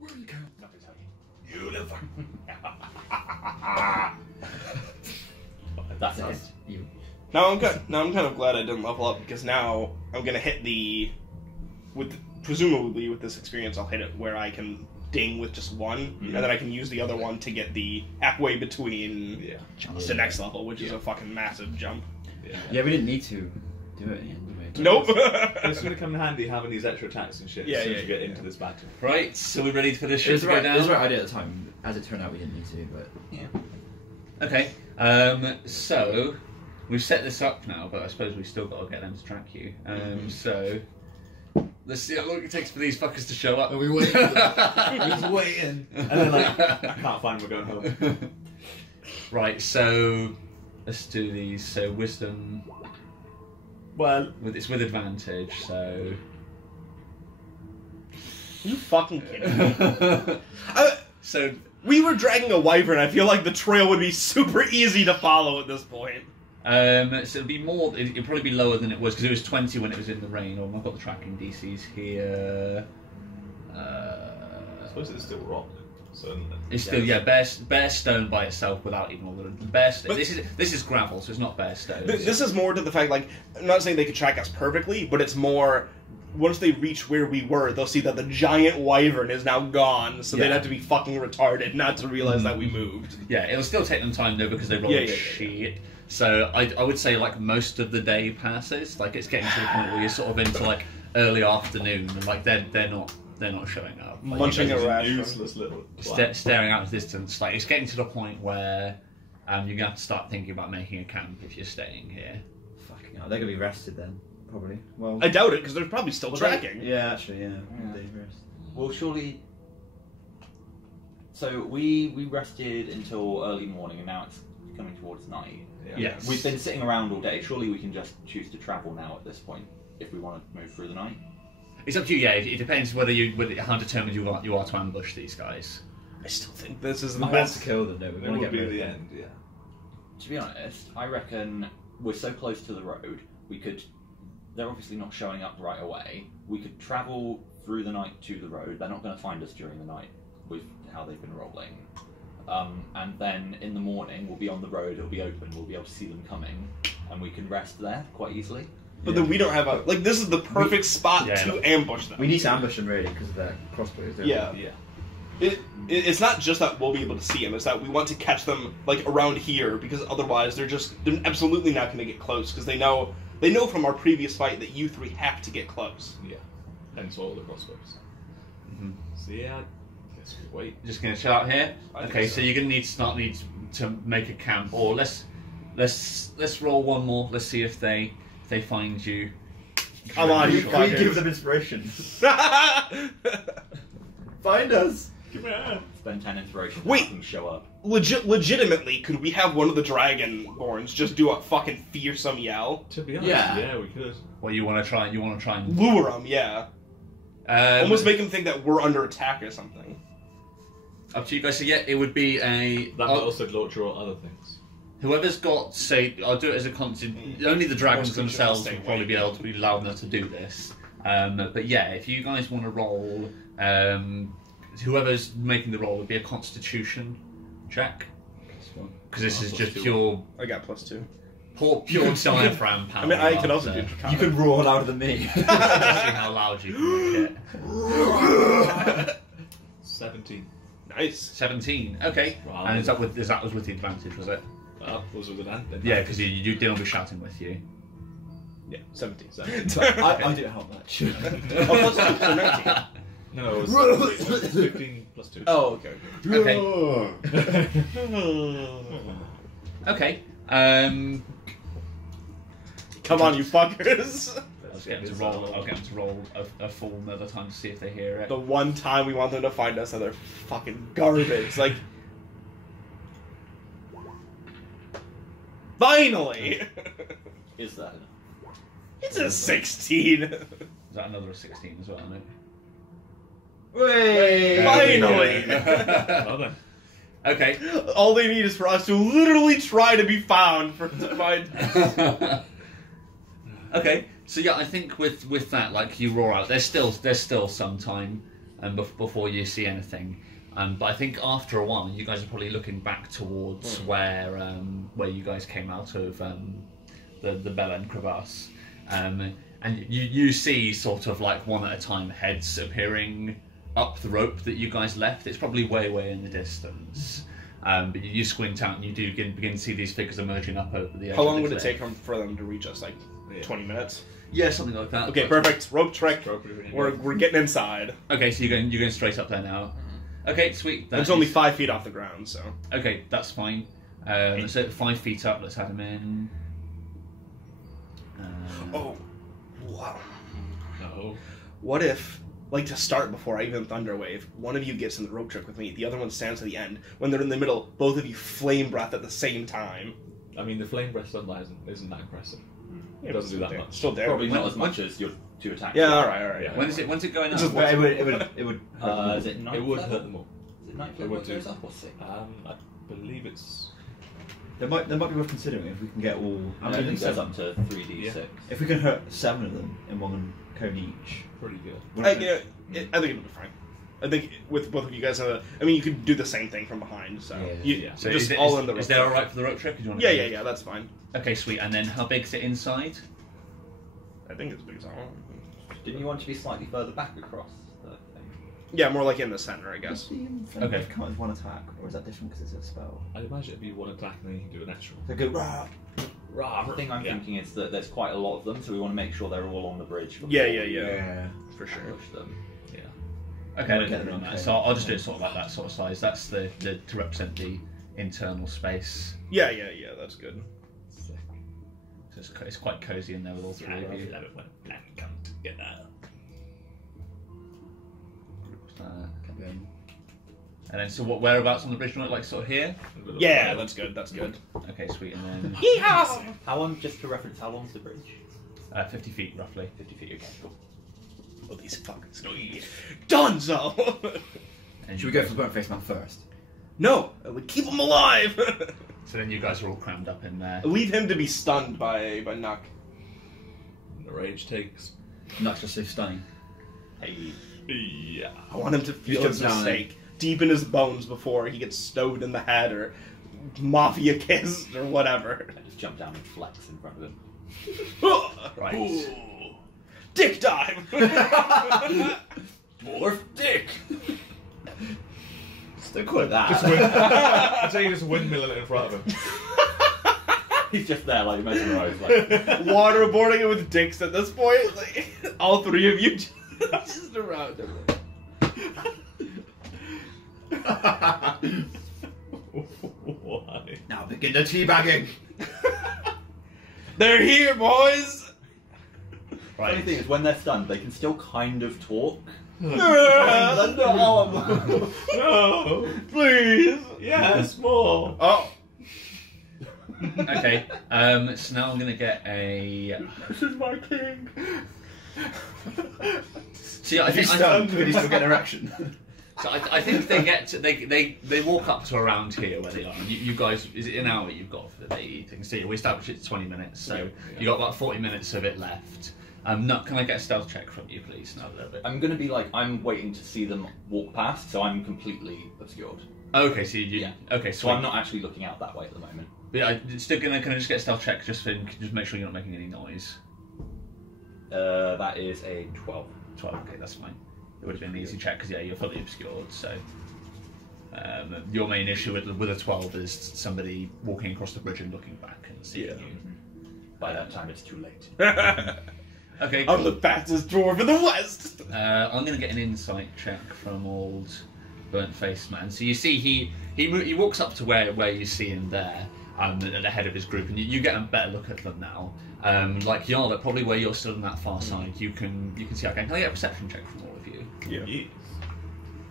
Not gonna tell you. You live. That's it. You. Now I'm kind of glad I didn't level up, because now I'm gonna hit presumably with this experience I'll hit it where I can ding with just one, and then I can use the other one to get the halfway between the next level, which is a fucking massive jump. Yeah, we didn't need to do it anyway. Nope. It's going to come in handy having these extra attacks and shit as soon as you get into this battle. Right, so we're ready for this It shit was to the go right, down? it was the right idea at the time. As it turned out, we didn't need to, but... Yeah. Okay, so... We've set this up now, but I suppose we've still got to get them to track you. So... Let's see how long it takes for these fuckers to show up. Are we waiting? He's waiting. And then, like, I can't find him, we're going home. Right, so... Let's do these. So, wisdom... Well... It's with advantage, so... You fucking kidding me? So... We were dragging a wyvern. I feel like the trail would be super easy to follow at this point. So it'd be more. It'd probably be lower than it was because it was 20 when it was in the rain. I've got the tracking DCs here. I suppose it's still rock. So it's still bare stone by itself without even all the bare stone. This is gravel, so it's not bare stone. This is more to the fact, like, I'm not saying they could track us perfectly, but it's more. Once they reach where we were, they'll see that the giant wyvern is now gone, so they'd have to be fucking retarded not to realize that we moved. Yeah, it'll still take them time though because they roll shit. So I would say like most of the day passes. Like it's getting to the point where you're sort of into like early afternoon, and like they're not showing up. Like, Munching a ration. Useless little staring out at the distance. Like it's getting to the point where you're gonna have to start thinking about making a camp if you're staying here. Fucking hell, they're gonna be rested then. Probably. Well, I doubt it, because they're probably still tracking. Yeah, actually, yeah. Well, surely... So, we rested until early morning, and now it's coming towards night. Yes. We've been sitting around all day. Surely we can just choose to travel now at this point, if we want to move through the night? It's up to you, yeah. It depends whether how determined you are to ambush these guys. I still think this is the I want best. to kill them, though. We It want to would get be rid the of them. end, yeah. To be honest, I reckon we're so close to the road, we could... They're obviously not showing up right away. We could travel through the night to the road. They're not going to find us during the night with how they've been rolling. And then in the morning, we'll be on the road, it'll be open, we'll be able to see them coming, and we can rest there quite easily. But then we don't have a... Like, this is the perfect spot to ambush them. We need to ambush them, really, because they're crossbows. Yeah. It's not just that we'll be able to see them, it's that we want to catch them, like, around here, because otherwise they're absolutely not going to get close, because they know from our previous fight that you three have to get close. Yeah. Hence all the crossbows. So yeah, I guess we wait. Just gonna chill out here. Okay, so you're gonna need to make a camp, or let's roll one more. Let's see if they find you. Come on, you Can we fuckers. give them inspiration? Find us! Give me a hand. Spend 10 inspiration to Wait. fucking show up. Legitimately, could we have one of the Dragonborns just do a fucking fearsome yell? To be honest, yeah, we could. Well, you want to try and Lure them, yeah. Almost make them think that we're under attack or something. Up to you guys. So yeah, it would be a... That might also draw other things. Whoever's got, say, I'll do it as a constant. Only the dragons Most creatures themselves stay will probably away. be able to be loud enough to do this. But yeah, if you guys want to roll, whoever's making the roll would be a Constitution check, because this is just pure I got +2. pure diaphragm power. I mean, I could also do so Draconic. You could roar louder than me. see how loud you can make it. 17. Nice. 17. Okay, Wow. and that was with the advantage, was it? Was with an ant then? Yeah, because you didn't be shouting with you. Yeah, 17. I do how much? Oh, +2, so 19. No, it was 15 plus 2. Oh, okay. Okay. Come on, you fuckers. I'll get them to roll a full another time to see if they hear it. The one time we want them to find us, and they're fucking garbage. Like, finally, Is that enough? it's a 16. Is that another 16 as well, isn't it? Wait! Finally. Well then. Okay. All they need is for us to literally try to be found to find. Okay. So yeah, I think with that, like you roar out, there's still some time. before you see anything. But I think after a while, you guys are probably looking back towards where you guys came out of the bell end crevasse, and you see sort of like one at a time heads appearing up the rope that you guys left. It's probably way in the distance. But you squint out and you do begin to see these figures emerging up over the edge. How long of would the it cliff. take for them to reach us? Like 20 minutes? Yeah, something like that. Okay, perfect. Rope trick. We're getting inside. Okay, so you're going straight up there now. Okay, sweet. It's only 5 feet off the ground, so. Okay, that's fine. So 5 feet up. Let's add him in. Oh, wow. No. What if, like, to start before I even Thunderwave, one of you gets in the rope trick with me, the other one stands at the end. When they're in the middle, both of you flame breath at the same time. I mean, the flame breath sunlight isn't that impressive. It doesn't do that much. Still there. Probably not as much as your 2 attacks. Yeah, alright. Yeah. When's it going up? It would. Is it 9th It would level? hurt them all. Is it 9th It level would it do. goes up or 6th? I believe it's. There might be worth considering if we can get all. I think it goes up to 3d6. If we can hurt 7 of them in one cone each. Pretty good. I think it'll be fine. I think with both of you guys, I mean, you could do the same thing from behind, so. So just is all in the rope Is that trick. alright for the rope trick? Or do you want Yeah, that's fine. Okay, sweet. And then how big's it inside? I think it's big as I want. Didn't you want to be slightly further back across the thing? Yeah, more like in the center, I guess. Okay. Count as one attack, or is that different because it's a spell? I'd imagine it'd be one attack and then you can do an extra. So go rah. The thing I'm thinking is that there's quite a lot of them, so we want to make sure they're all on the bridge. before Yeah, we for sure. Push them. Okay, I Get don't them know that. okay. So I'll just do it sort of like that sort of size. That's the to represent the internal space. Yeah, that's good. So it's quite cozy in there with all three of you. Get that. And then, so whereabouts on the bridge? Like sort of here? Yeah, that's good. That's good. Okay, sweet. And then How long, just to reference, how long's the bridge? 50 feet roughly. 50 feet, okay, cool. Oh, these fuckers. Dunzo! Should we go for the burnt face man first? No, keep him alive. So then you guys are all crammed up in there. Leave him to be stunned by Nuck. The rage takes. Not just so stunning. Hey, Yeah. I want him to feel his jumps down, mistake deep in his bones before he gets stoved in the head or mafia kissed or whatever. I just jump down and flex in front of him. Right. Ooh. Dick dive! Morph dick! Still call it that. I'd say you just windmill it in front of him. He's just there, like, mesmerised. Like, Waterboarding it with dicks at this point. Like, all three of you just around him. Why? Now begin the teabagging. They're here, boys! funny thing is, when they're stunned, they can still kind of talk. No, No! please! Yes, more! Oh, Okay. So now I'm gonna get a. this is my king. See, I If he's think stunned, could he still get an erection? So I think they get to, they walk up to around here where they are. And you guys, is it an hour you've got for the eating? See, we established it's 20 minutes, so you got about 40 minutes of it left. No, can I get a stealth check from you, please? Now a little bit. I'm gonna be like, I'm waiting to see them walk past, so I'm completely obscured. Okay, so you Yeah. okay, So I'm not actually looking out that way at the moment. But I still gonna can I just get a stealth check just make sure you're not making any noise. That is a 12. 12. Okay, that's fine. It would have been an easy check because you're fully obscured. So your main issue with a 12 is somebody walking across the bridge and looking back and seeing you. By that time, it's too late. Okay, I'm cool. the fastest dwarf in the West! I'm going to get an insight check from old burnt face man. So you see he walks up to where you see him there, at the head of his group, and you get a better look at them now. Like Yarla, probably where you're stood on that far side, you can see. Okay, can I get a perception check from all of you? Yeah.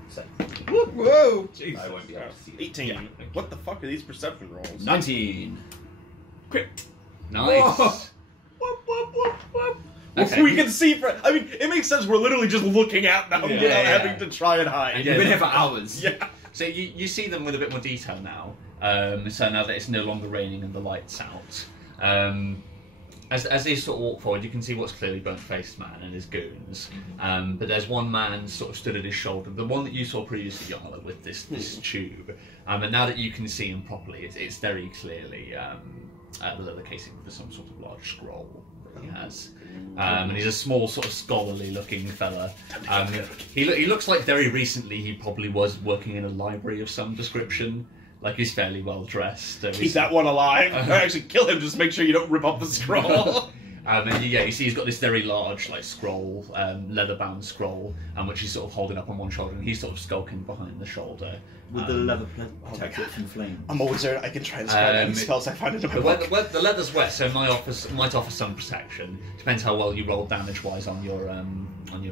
So, Whoa! Jesus. I won't be able to see them. 18. Yeah. What the fuck are these perception rolls? 19. Nice. Whoop, whoop, whoop, whoop. Okay. We can see I mean, it makes sense we're literally just looking at them Yeah. without Yeah. having to try and hide. Yeah. We've been here for hours. Yeah. So you see them with a bit more detail now. So now that it's no longer raining and the light's out, as they sort of walk forward, you can see what's clearly burnt-faced man and his goons. But there's one man sort of stood at his shoulder, the one that you saw previously, Yarla, with this tube. And now that you can see him properly, it's very clearly the leather casing for some sort of large scroll that he has. And he's a small, sort of scholarly-looking fella. He looks like very recently he probably was working in a library of some description. Like, he's fairly well dressed. Keep that one alive. Actually, kill him. Just make sure you don't rip up the scroll. And you see he's got this very large, like, scroll, leather-bound scroll, which he's sort of holding up on one shoulder, and he's sort of skulking behind the shoulder. With the leather protect it from flames. I'm a wizard. I can transcribe any spells I find in my book. The leather's wet, so it might offer some protection. Depends how well you roll damage-wise on your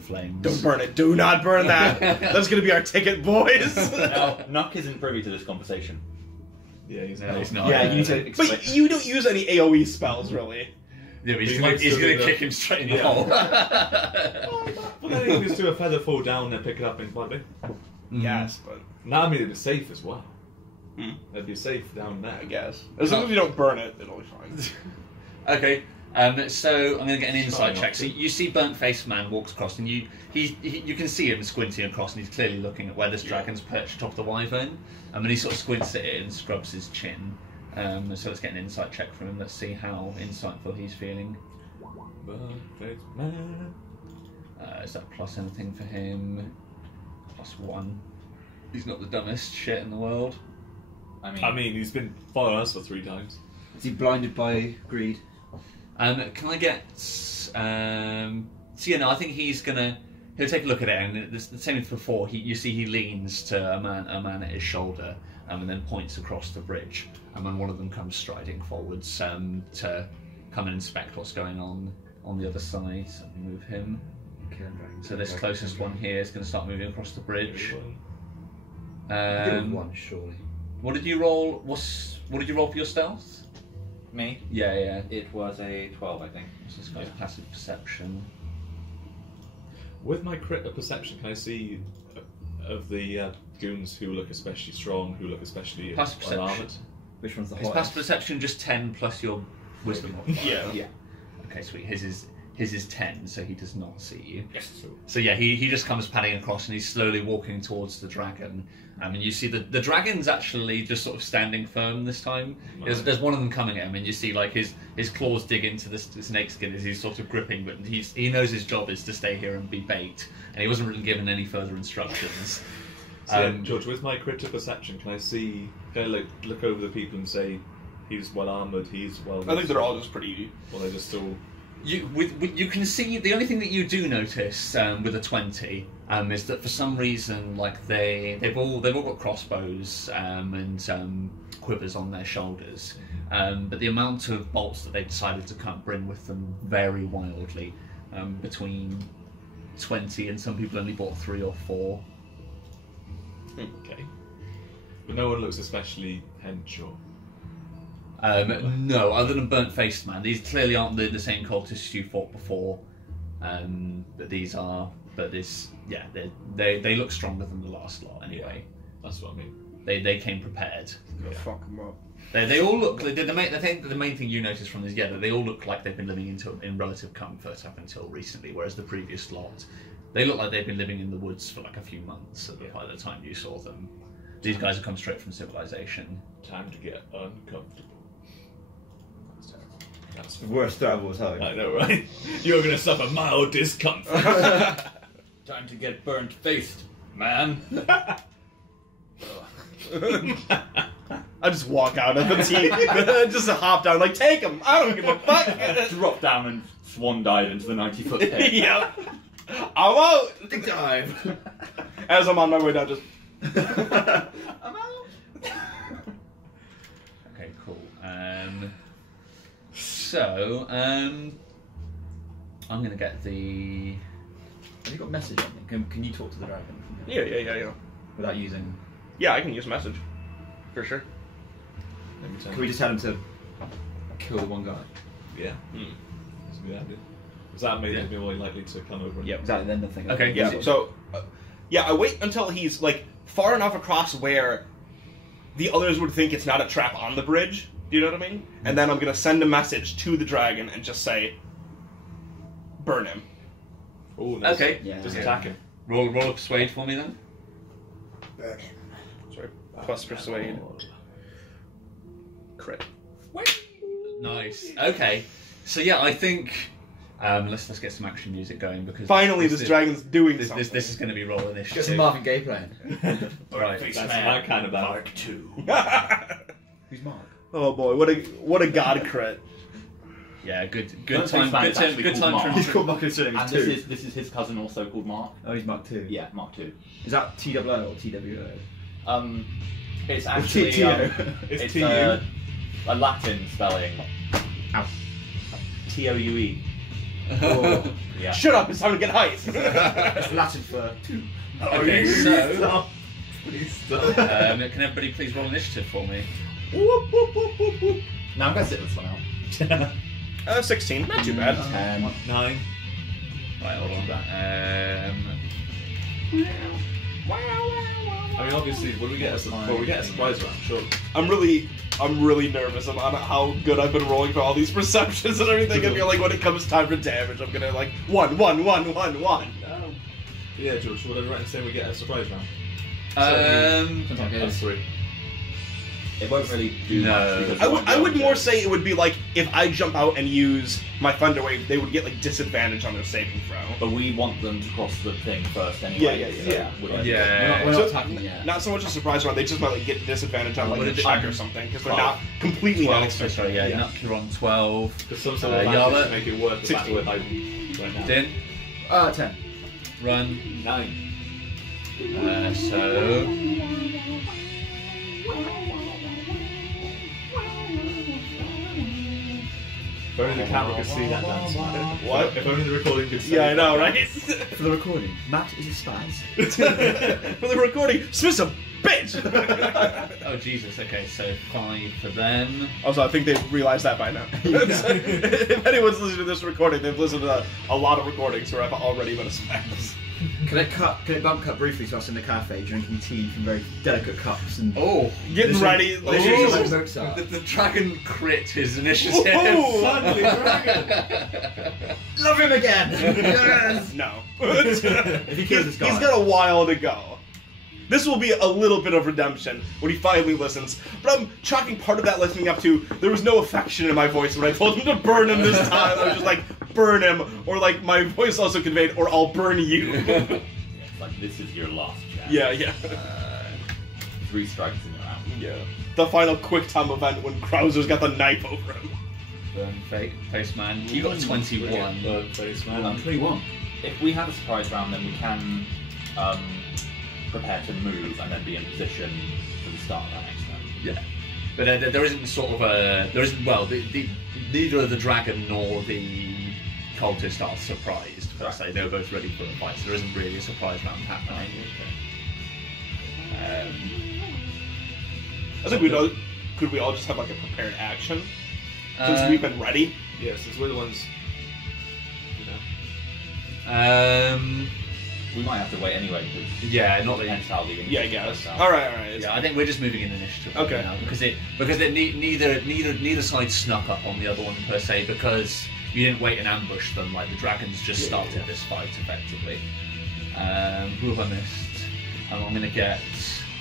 flames. Don't burn it. Do not burn that. That's going to be our ticket, boys. Now, Nuck isn't privy to this conversation. Yeah, he's not. Yeah, you need to explain. But you don't use any AoE spells, really. Yeah, but he's going to kick him straight in the hole. Well, then he can just do a feather fall down and pick it up in one. Yes, but... Now, I mean, it'd be safe as well. It'd be safe down there. I guess. As long as you don't burn it, it'll be fine. Okay, so I'm going to get an insight check. So you see burnt-faced man walks across, and you can see him squinting across, and he's clearly looking at where this dragon's perched atop the wyvern. And he sort of squints at it and scrubs his chin. So let's get an insight check from him. Let's see how insightful he's feeling. Burnt-faced man. Is that plus anything for him? +1. He's not the dumbest shit in the world. I mean, he's been following us for 3 times. Is he blinded by greed? Can I get... So I think he'll take a look at it, and the same as before, you see he leans to a man at his shoulder, and then points across the bridge, and when one of them comes striding forwards to come and inspect what's going on the other side, so move him. So this closest one here is going to start moving across the bridge. One, surely. What did you roll? What did you roll for your stealth? me? Yeah. It was a 12, I think. So this guy's passive perception. With my crit of perception, can I see of the goons who look especially strong, who look especially Passive perception. armoured? Which one's the Is highest? passive perception just 10 plus your wisdom modifier? Yeah. Okay, sweet. His is 10, so he does not see you. Yes. So yeah, he just comes padding across, and he's slowly walking towards the dragon. And you see the dragon's actually just sort of standing firm this time. There's one of them coming at him, and you see like his claws dig into the snake skin as he's sort of gripping, but he knows his job is to stay here and be bait, and he wasn't really given any further instructions. So, George, with my crit of perception, can I look over the people and say, he's well armoured, he's well... I think they're all just pretty... Well, they're just all... You can see the only thing that you do notice with a 20 is that for some reason, like they've all got crossbows and quivers on their shoulders, but the amount of bolts that they decided to bring with them vary wildly, between 20 and some people only bought 3 or 4. Okay. But no one looks especially hench or... No, other than burnt-faced man. These clearly aren't the same cultists you fought before, but these are. But they look stronger than the last lot anyway. That's what I mean. They came prepared. Go fuck them up. They all look. I think the main thing you notice from this, that they all look like they've been living in relative comfort up until recently, whereas the previous lot, they look like they've been living in the woods for like a few months by the time you saw them. These guys have come straight from civilization. Time to get uncomfortable. That's The worst threat of all time. I know, right? You're going to suffer mild discomfort. Time to get burnt-faced, man. I just walk out of the team, just hop down, like, take him! I don't give a fuck! Drop down and swan dive into the 90-foot pit. Yep. I'm out! Big dive! As I'm on my way down, just... I'm out. Okay, cool. So, I'm going to get the... Have you got message on me? Can you talk to the dragon? Yeah. Without using... Yeah, I can use message. For sure. Can we just tell him to kill the one guy? Yeah. That's a good idea. Because that made him more likely to come over and... Yep. Exactly, then the thing. Okay, Yeah, so... I wait until he's, like, far enough across where the others would think it's not a trap on the bridge, Do you know what I mean? And then I'm gonna send a message to the dragon and just say, burn him. Oh, nice. Okay. Yeah. Just attack him. Roll a persuade for me then. Burn him. Sorry, plus persuade. Crit. Nice. Okay. So yeah, I think let's get some action music going because Finally, this dragon's doing this something. is going to be roll Get initiative. some Marvin Gaye playing. Right. That's my kind of battle. Mark 2. Who's Mark? Oh boy, what a god crit. Yeah, good Don't time. think Good Span's time. actually Good called time. Mark. for He's called Mark his surname. And this is his cousin, also called Mark. Oh, he's Mark 2. Yeah, Mark 2. Is that TWO or TWO? It's actually It's it's TU. a Latin spelling. Ow. TOUE. Oh. Yeah. Shut up! It's time to get hype. It's Latin for 2. Okay, so Please stop. can everybody please roll initiative for me? Whoop, whoop, whoop, whoop, whoop. Now I'm going to sit this one out. 16, not too bad. 10. 9. Right, hold on. I mean, obviously, when we get a surprise round, sure. I'm really nervous about how good I've been rolling for all these perceptions and everything. I feel like when it comes time for damage, I'm gonna like 1, 1, 1, 1, 1. Yeah, George, what I'd right in saying we get a surprise round. Sometimes 3. It won't really do No. much because it won't I would go more to- say it would be like if I jump out and use my Thunder Wave, they would get like disadvantage on their saving throw. But we want them to cross the thing first anyway. Yeah. so we're- Yeah. We're not So- attacking yet. Not so much a surprise round, they just might like get disadvantage on What like a did it- check or something because they're 12. not completely 12. not So sorry, yeah, Yeah. you're on 12. Because some sort Uh, of Yarla? advantage to make it worth the 16. battle if I right now. Din, 10. run. 9. So If only the camera could see that dance. What? If only the recording could see Yeah, I know, that right? For the recording, Matt is a spaz. For the recording, Smith's a bitch! oh Jesus. Okay, so 5 for them. Also, I think they've realized that by now. If anyone's listening to this recording, they've listened to a lot of recordings where I've already been a spaz. Can it bump cut briefly so I was in the cafe drinking tea from very delicate cups and Oh, Getting ready. This is Ooh. like Mozart. the dragon crit his initiative. Ooh. Suddenly, dragon! Love him again! Yes! No. If he kills this guy. He's got a while to go. This will be a little bit of redemption when he finally listens. But I'm chalking part of that listening up to there was no affection in my voice when I told him to burn him this time. I was just like, burn him. Or like my voice also conveyed, or I'll burn you. It's like, this is your last chance. Yeah. 3 strikes and you're out. Yeah. The final quick time event when Krauser's got the knife over him. Burn face man. You got 21. Face man. I'm 21. If we have a surprise round, then we can prepare to move and then be in position for the start of our next turn. Yeah, but there isn't sort of a neither of the dragon nor the cultist are surprised per se. They're both ready for the fight, so there isn't really a surprise round happening. I think could we all just have like a prepared action? Since we've been ready? Yeah, since we're the ones. You know. We might have to wait anyway. Yeah, not the Depends how the Yeah, I guess. Alright. Yeah, I think we're just moving in initiative Okay. right now because neither side snuck up on the other one per se because you didn't wait and ambush them like the dragons just started this fight effectively. Who have I missed? I'm going to get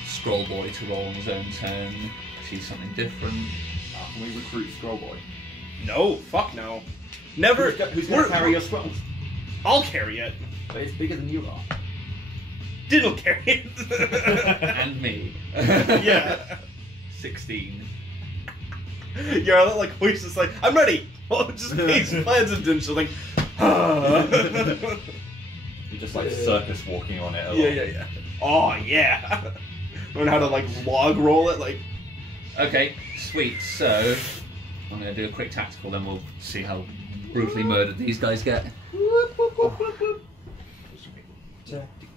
Scroll Boy to roll on his own turn. See something different. Can we recruit Scrollboy? No, fuck no. Never. Who's going to carry your scrolls? I'll carry it. But it's bigger than you are. Didn't carry it. And me. Yeah. 16. You're like voice is like, I'm ready. Well, just makes plans and then she's like, You're just like circus walking on it. Along. yeah. Oh yeah. Learn how to like log roll it like. Okay, sweet. So I'm going to do a quick tactical, then we'll see how brutally murdered these guys get.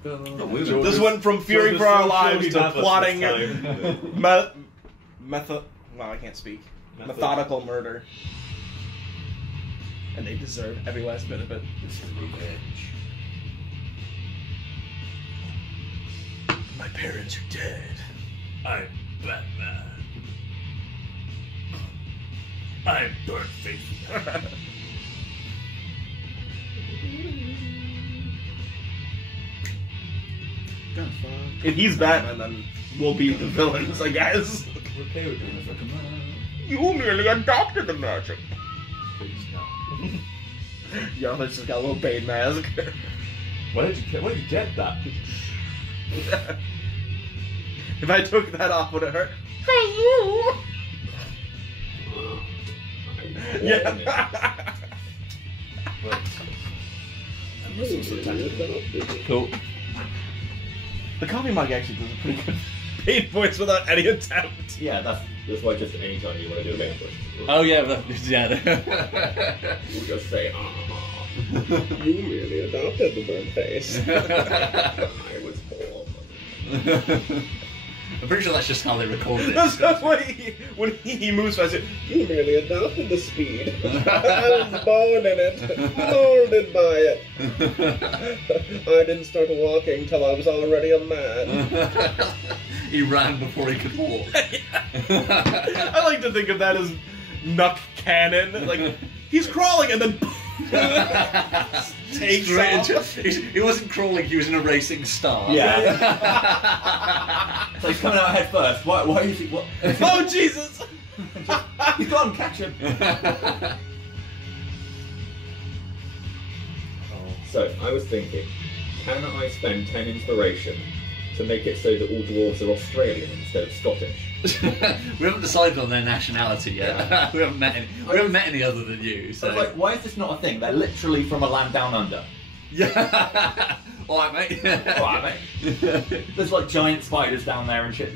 This went from fearing for our lives to plotting well, I can't speak. Methodical murder. And they deserve every last bit of it. This is revenge. My parents are dead. I'm Batman. I'm burnt face. If he's Batman, then we'll be the villains, I guess. We're okay with doing this. Come on. You merely adopted the magic. Please no. Yarla's just got a little Bane mask. Where did you get that? If I took that off, would it hurt? Hey, you! Yeah. Cool. The coffee mug actually does a pretty good Bane voice without any attempt. Yeah, that's why just any time you want to do a main push, Oh yeah, yeah. you just say, you merely adopted the burnt face. I was poor. I'm pretty sure that's just how they recorded it. That's when he moves fast. You merely adopted the speed. I was born in it, molded by it. I didn't start walking till I was already a man. He ran before he could walk. I like to think of that as Nuck Cannon. Like, he's crawling and then takes Straight off. he wasn't crawling, he was in a racing start. Yeah. So he's coming out head first. Why is he? What? Oh, Jesus! He's gone. Catch him. So, I was thinking, can I spend 10 inspiration to make it so that all dwarves are Australian instead of Scottish? We haven't decided on their nationality yet. Yeah. we haven't met any other than you. So I was like, why is this not a thing? They're literally from a land down under. yeah. All right, mate. Alright, mate. There's like giant spiders down there and shit.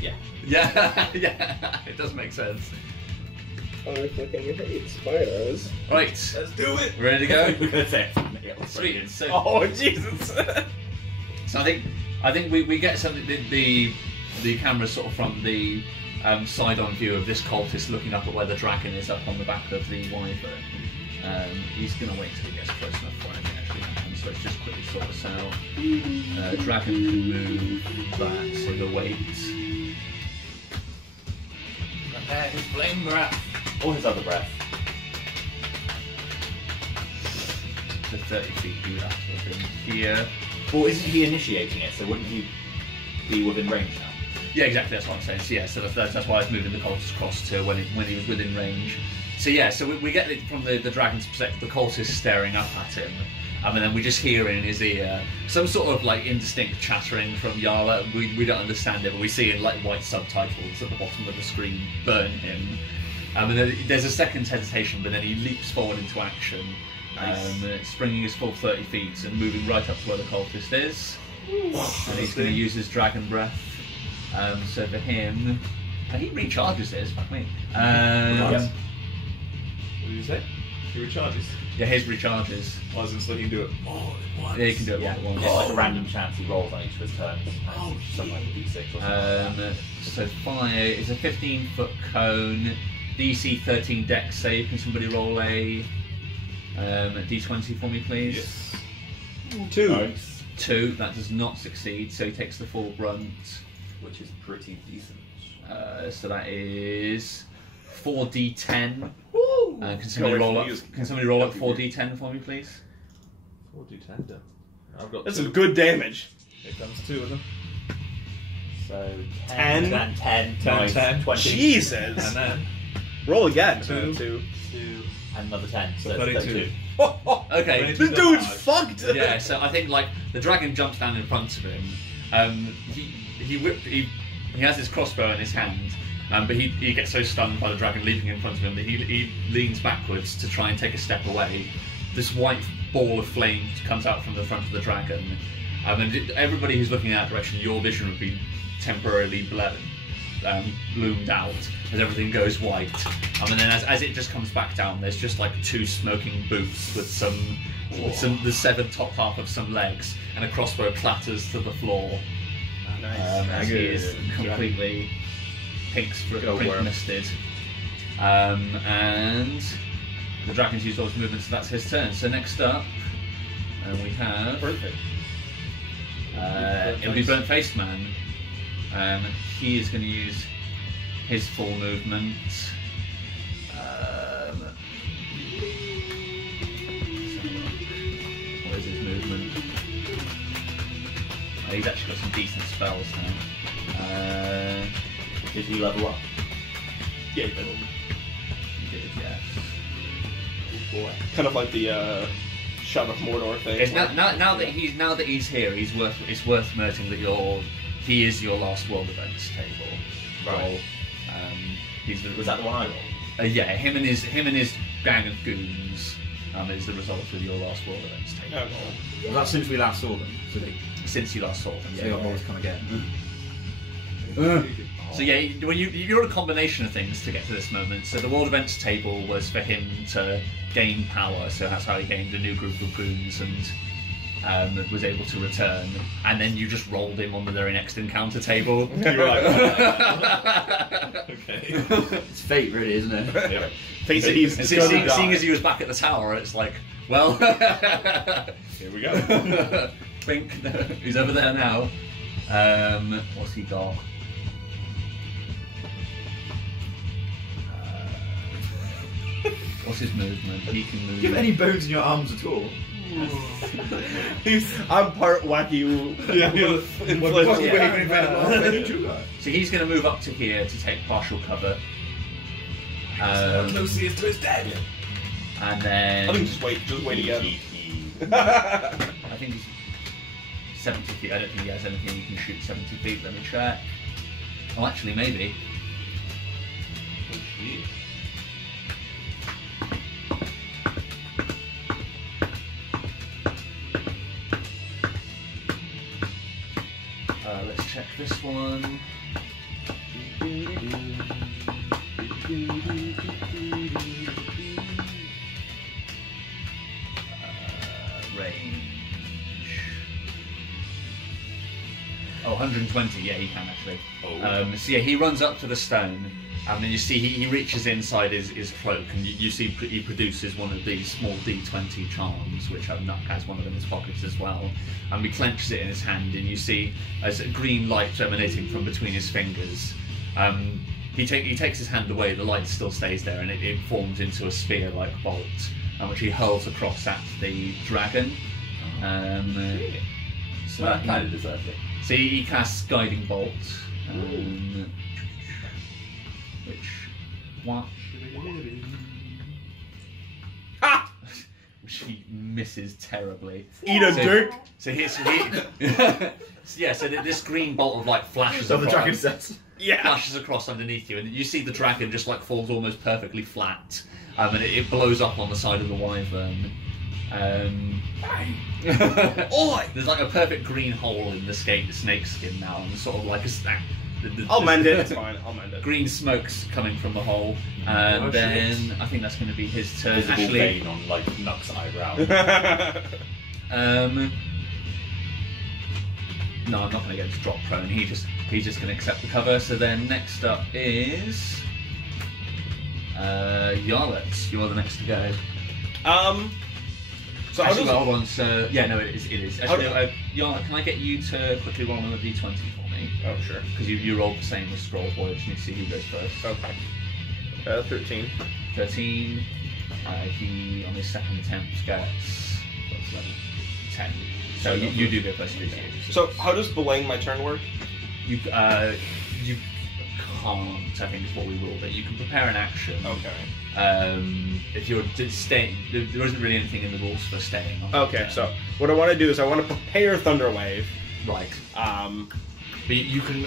Yeah. Yeah, yeah. It does make sense. I fucking hate spiders. Right, Let's do it! ready to go? That's it. Sweet. So, Oh, Jesus! so I think we get something. The camera sort of from the side-on view of this cultist looking up at where the dragon is up on the back of the wyvern. He's going to wait till he gets close enough for anything actually happens, so let's just quickly sort this out. Dragon can move that, so the weight. Prepare his flame breath. Or his other breath. To 30 feet, he would have to have been here. Well, isn't he initiating it? So wouldn't he be within range now? Yeah, exactly, that's what I'm saying. So yeah, so that's why I was moving the cultist across to when he was within range. So yeah, so we get it from the dragon's perspective, the cultist staring up at him. And then we just hear in his ear some sort of like indistinct chattering from Yarla. We don't understand it, but we see in like white subtitles at the bottom of the screen, burn him. And then there's a second's hesitation, but then he leaps forward into action, springing his full 30 feet and moving right up to where the cultist is. And he's going to use his dragon breath. So for him, and he recharges this, fuck me. What did you say? He recharges. Yeah, his recharges. Oh, so he can do it all at once. Yeah, he can do it Yeah, all at once. it's like a random chance he rolls on each of his turns. Oh, Something like a d6 or something. So fire is a 15-foot cone, DC 13 dex save. Can somebody roll a d20 for me, please? Yes. 2. Nice. 2. That does not succeed, so he takes the full brunt. Which is pretty decent. So that is 4d10. Woo! Can somebody roll up? Can somebody roll up 4d10 for me, please? 4d10 then. I've got That's two. some good damage. Here comes 2 of them. So 10. 10, 10, 10, nice, 10. 20. Jesus! And then Roll again. 2. 2. 2, and another 10. So So that's 32. 32. Okay. This dude's fucked! Yeah, so I think like the dragon jumps down in front of him. He has his crossbow in his hand, but he gets so stunned by the dragon leaping in front of him that he leans backwards to try and take a step away. This white ball of flame comes out from the front of the dragon, and everybody who's looking in that direction, your vision would be temporarily bloomed out as everything goes white. And then as it just comes back down, there's just like 2 smoking boots with the severed top half of some legs, and a crossbow clatters to the floor. As he is completely pink misted. And the dragon's used all his movements, so that's his turn. So next up, we have Perfect. it'll be Burnt Faced Man. He is going to use his full movement. He's actually got some decent spells now. Did he level up? Yeah, He did, yes. Oh boy. kind of like the Shout of Mordor thing. It's now that he's here, it's worth noting that he is your last world events table. Right. Was that the one I rolled? Yeah, him and his gang of goons is the result of your last world events table. Okay. Well, that's since we last saw them. So they Since you last saw them. they got more to come again. So yeah, when you rolled a combination of things to get to this moment. So the world events table was for him to gain power, so that's how he gained a new group of goons and was able to return. And then you just rolled him on the very next encounter table. You're right. Okay. It's fate, really, isn't it? Yeah. Face it, he's And gonna die. seeing as he was back at the tower, it's like, well, Here we go. Bink, he's over there now. What's he got? What's his movement? He can move. Do you have any bones in your arms at all? I'm part wacky. Yeah. So he's going to move up to here to take partial cover. Closest to his dead. And then I think just wait again. I think he's 70 feet. I don't think he has anything he can shoot 70 feet. Let me check. Oh, actually, maybe. Let's check this one. Range. Oh, 120. Yeah, he can actually. Oh. So yeah, he runs up to the stone, and then you see he reaches inside his cloak, and you see he produces one of these small D20 charms, which Nuck has one of them in his pockets as well, and he clenches it in his hand, and you see as a green light emanating from between his fingers. He takes his hand away, the light still stays there, and it forms into a spear-like bolt, which he hurls across at the dragon. So Well, that kind of deserved it. So he casts Guiding Bolt, which he misses terribly. Eat a dick. So this green bolt of light flashes So the across. dragon says. Yeah. Flashes across underneath you, and you see the dragon just like falls almost perfectly flat, and it blows up on the side of the wyvern. There's like a perfect green hole in the snake skin now, and sort of like a snap. I'll mend it. It's fine. I'll mend it. Green smoke's coming from the hole, and then I think that's going to be his turn. Visible Actually, vein on like Nuck's eyebrow. no, I'm not going to get to drop prone. He's just going to accept the cover. So then next up is Yarlet. You're the next to go. So Actually, I'll hold on. So yeah, no, it is. Actually, Yarlet, can I get you to quickly roll another D20 for me? Oh, sure. Because you rolled the same with Scroll Boy, and you see who goes first. Okay. 13. 13. He on his second attempt gets 10. So you do go first, do you? So how does belaying my turn work? You can't. I think is what we ruled. That you can prepare an action. Okay. If you're staying, there isn't really anything in the rules for staying. Okay. So what I want to do is I want to prepare Thunder Wave. Right. But you can,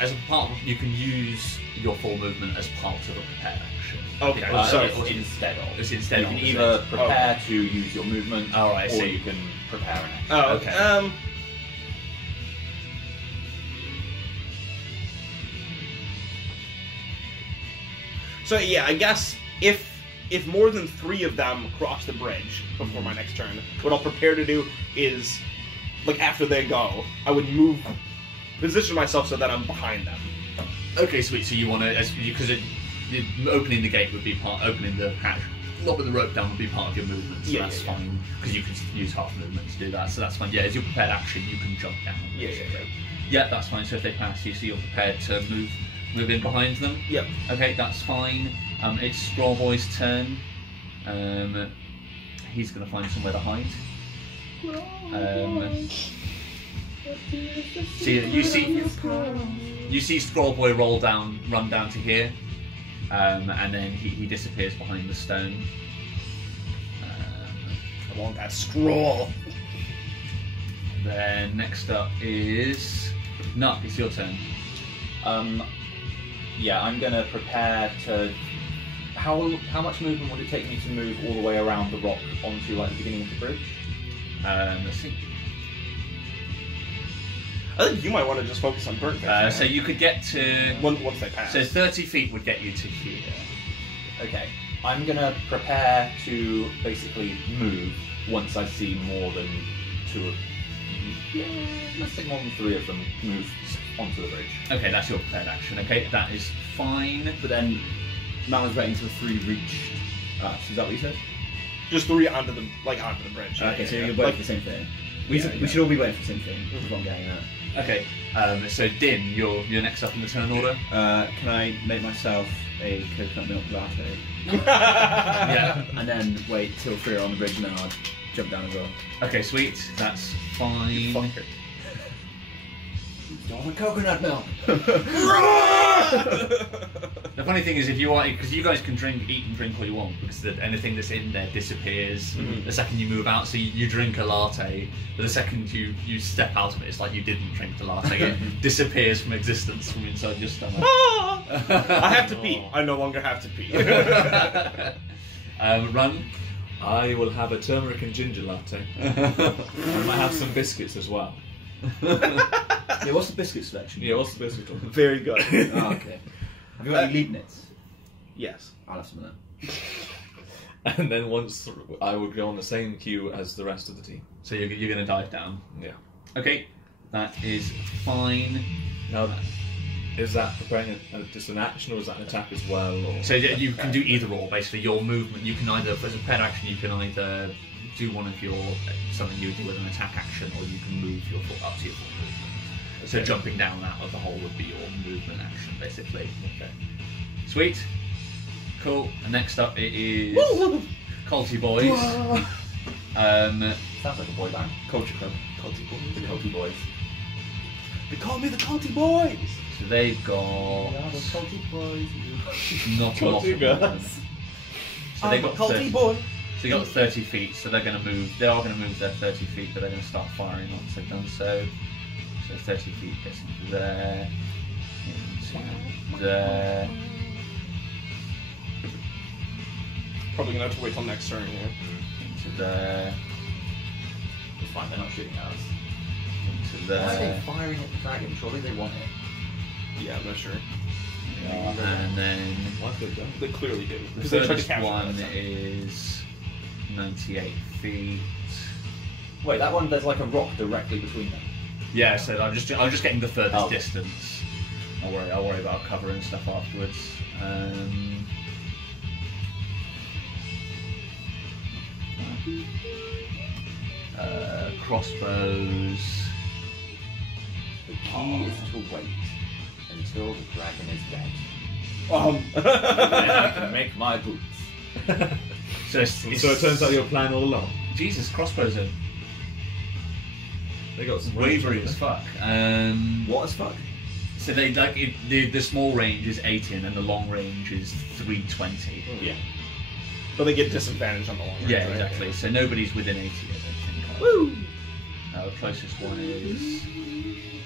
as a part, you can use your full movement as part of a prepare action. Okay. Or instead of. It's instead you of, can isn't either it? prepare to use your movement, Oh, I or see. you can prepare an action. Oh, Okay. So yeah, I guess if more than 3 of them cross the bridge before my next turn, what I'll prepare to do is, like after they go, I would position myself so that I'm behind them. Okay, sweet. So you want to, because opening the gate would be opening the hatch, lopping the rope down would be part of your movement. So that's fine, because you can use half movement to do that. So that's fine. Yeah, as your prepared action, you can jump down. Yeah. Yeah, that's fine. So if they pass you, so you're prepared to move in behind them. Yep. Okay, that's fine. It's Straw Boy's turn. He's going to find somewhere to hide. So you see Scrollboy run down to here, and then he disappears behind the stone. I want that scroll. Then next up is Nuck. It's your turn. Yeah, I'm gonna prepare to. How much movement would it take me to move all the way around the rock onto like the beginning of the bridge? Let's see. I think you might want to just focus on burnt bits. So you could get to once they pass. So 30 feet would get you to here. Okay, I'm gonna prepare to basically move once I see more than two of. Yeah, let's say more than three of them move onto the bridge. Okay, that's your prepared action. Okay, that is fine. But then, Mal's waiting until 3 reached us. Is that what you said? Just 3 onto the bridge. Okay, so you're waiting for the same thing. We should all be waiting for the same thing. Is what I'm getting at. Okay, so Din, you're next up in the turn order. Can I make myself a coconut milk latte? Yeah. And then wait till 3 are on the bridge and then I'll jump down as well. Okay, sweet. That's fine. Fucker. Don't want coconut milk. The funny thing is, if you want, because you guys can eat and drink what you want, because anything that's in there disappears the second you move out. So you drink a latte, but the second you step out of it, it's like you didn't drink the latte. It disappears from existence from inside your stomach. I have to pee. I no longer have to pee. Run. I will have a turmeric and ginger latte. I might have some biscuits as well. Yeah, what's the biscuit selection? Yeah, what's the biscuit one? Very good. Oh, okay. Have you got any Leibniz? Yes. I'll have some of that. And then once I would go on the same queue as the rest of the team. So you're going to dive down. Yeah. Okay, that is fine. Now, is that preparing just an action or is that an attack as well? Or? So you can do either or. Basically, your movement. You can either, as a prepared action, you can either do one of your something you would do with an attack action, or you can move your foot up to your full movement. So jumping down out of the hole would be your movement action, basically. Okay. Sweet. Cool. And next up it is Culty Boys. Sounds like a boy band. Culture Club. Culty boys. The Culty Boys. They call me the Culty Boys. So they've got Culty Boys. not a lot of movement. So they got Culty 30, boy. so they got 30 feet. So they're going to move. They are going to move their 30 feet, but they're going to start firing once they've done so. So 30 feet gets into there, into there. Probably gonna have to wait till next turn here. Into there, It's fine, they're not shooting at us. into Why are they there, firing at the dragon? Surely they want it. Yeah, I'm not sure. and then What have they done? They clearly do. the Because they tried to furthest capture one us. is 98 feet. Wait, that one, there's like a rock directly between them. Yeah, so I'm just getting the furthest Oh. distance. I'll worry about cover and stuff afterwards. Crossbows. The key is to wait until the dragon is dead. Then I can make my boots. So it's, So it turns out your plan all along. Jesus, crossbows are They got some wavery as fuck. What as fuck? So they the small range is 18 and the long range is 320. Yeah. But they get disadvantage on the long range. Yeah, right? exactly. So nobody's within 80, I don't think. Woo! The closest one is.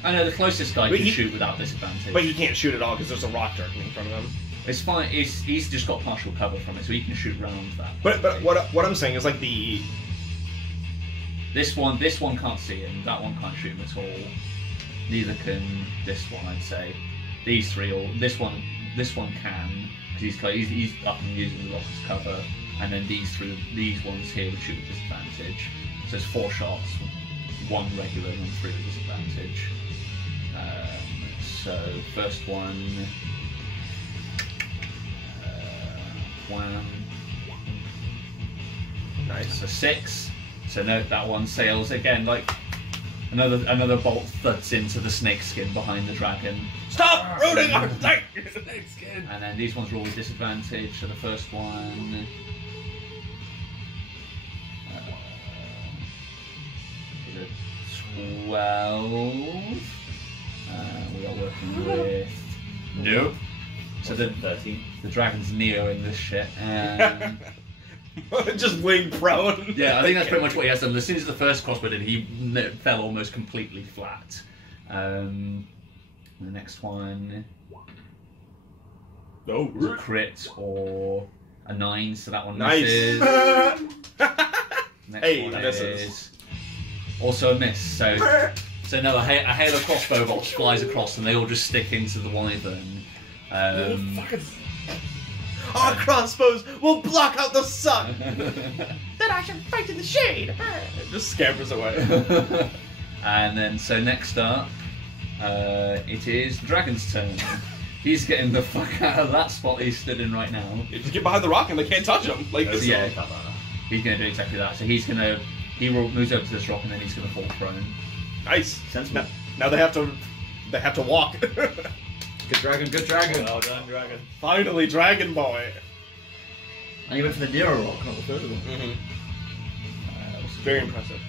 I know the closest guy But can he- shoot without disadvantage. But he can't shoot at all because there's a rock darkening in front of him. It's fine. He's just got partial cover from it, so he can shoot round that. But what I'm saying is like the This one can't see him. That one can't shoot him at all. Neither can this one, I'd say. These three, or this one can because he's up and using the rock as cover, and then these ones here would shoot with disadvantage. So it's 4 shots, 1 regular and 3 with disadvantage. So first one, nice. so 6. So no, that one sails again. Like another bolt thuds into the snake skin behind the dragon. Stop rooting our snake skin. And then these ones roll with disadvantage. So the first one is a 12. We are working with. Nope. So the 13. The dragon's Neo in this shit. Just wing prone. Yeah, I think that's pretty much what he has done. As soon as the first crossbow did, he fell almost completely flat. The next one. Oh, Was a crit or a 9, so that one Nice. misses. Next Hey, one misses. is also a miss. So no, a hail of crossbow bolts flies across, and they all just stick into the wyvern. Our crossbows will block out the sun. Then I shall fight in the shade. It just scampers away. And then, so next up, it is the dragon's turn. He's getting the fuck out of that spot he stood in right now. You just get behind the rock and they can't touch him. Like this. Yeah, he's going to do exactly that. So moves over to this rock and then he's going to fall prone. Nice. Sensible. Now they have to walk. Good dragon, good dragon. well done, dragon. Finally, dragon boy. And you went for the nearer rock, not the further one. Mm-hmm. Very impressive.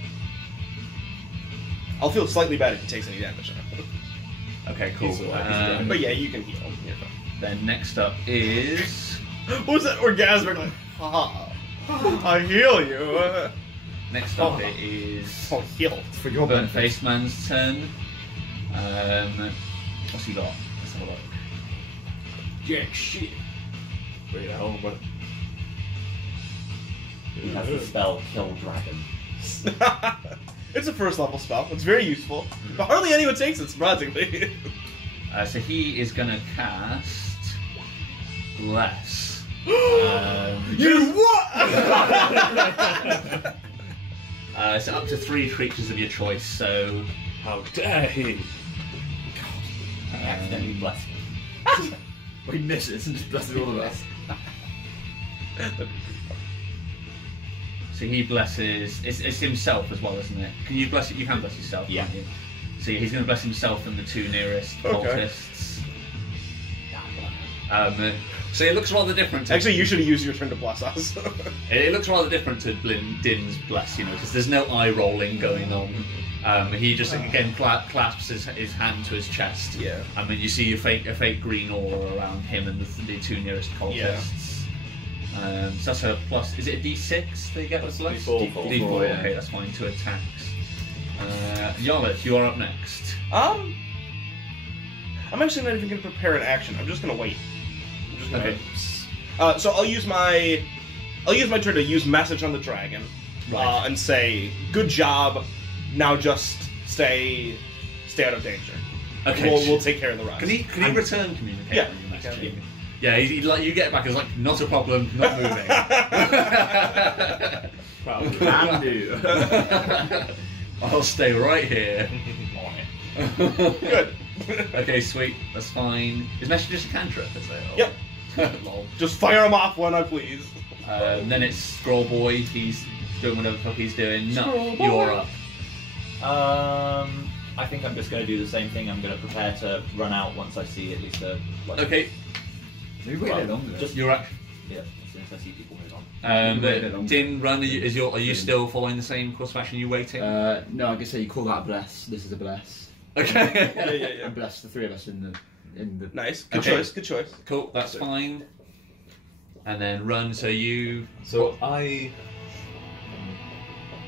I'll feel slightly bad if he takes any damage. Okay, cool. He's alright, But yeah, you can heal. You're fine. Then next up is... What was that orgasmic like? I heal you. Next up it is... Oh, heal. For your Burnt benefit. Face Man's turn. What's he got? Let's have a look. Jack shit. Wait, how long? He has the spell Kill Dragon. It's a first level spell. It's very useful. But hardly anyone takes it, surprisingly. So he is going to cast... Bless. You what? So up to 3 creatures of your choice, so... How dare he? I accidentally blessed him. Well, he misses and just blesses all of us. So he blesses... It's himself as well, isn't it? Can you bless it? You can bless yourself, Yeah. can't you? So he's going to bless himself and the 2 nearest Okay. cultists. So it looks rather different. Actually, you should have used your turn to bless us. It looks rather different to Din's bless, because there's no eye rolling going on. He just again clasps his hand to his chest. Yeah. I mean, you see a fake green aura around him and the 2 nearest cultists. So that's a plus. Is it a D6 that you get with bless? D4. D4. Yeah. Okay, that's fine. 2 attacks. Yarmouth, you are up next. I'm actually not even going to prepare an action. I'm just going to wait. I'm just gonna... Okay. So I'll use my turn to use message on the dragon, Right. and say, "Good job. Now just stay out of danger. Okay. We'll take care of the rest." Can he return communication? Yeah, when you message he can. him? Yeah, he like you get back. It's like not a problem, not moving. Probably. Can do. I'll stay right here. Good. Okay, sweet. That's fine. Is message just a cantrip? Is it? Yep. Lol. Just fire him off when I please. Then it's Scroll Boy. He's doing whatever the fuck he's doing. No, Scroll Boy. you're up. I think I'm just going to do the same thing. I'm going to prepare to run out once I see at least a... Like, Okay, Maybe wait a bit longer. just you're up. yeah, as soon as I see people move on. Wait a bit longer. Din, run. Are you still following the same course of action? You waiting? No, I guess you call that a bless. This is a bless. Okay. Yeah. And bless the 3 of us in the Nice. Good Okay. choice. Good choice. Cool. That's fine. And then run. So you. So I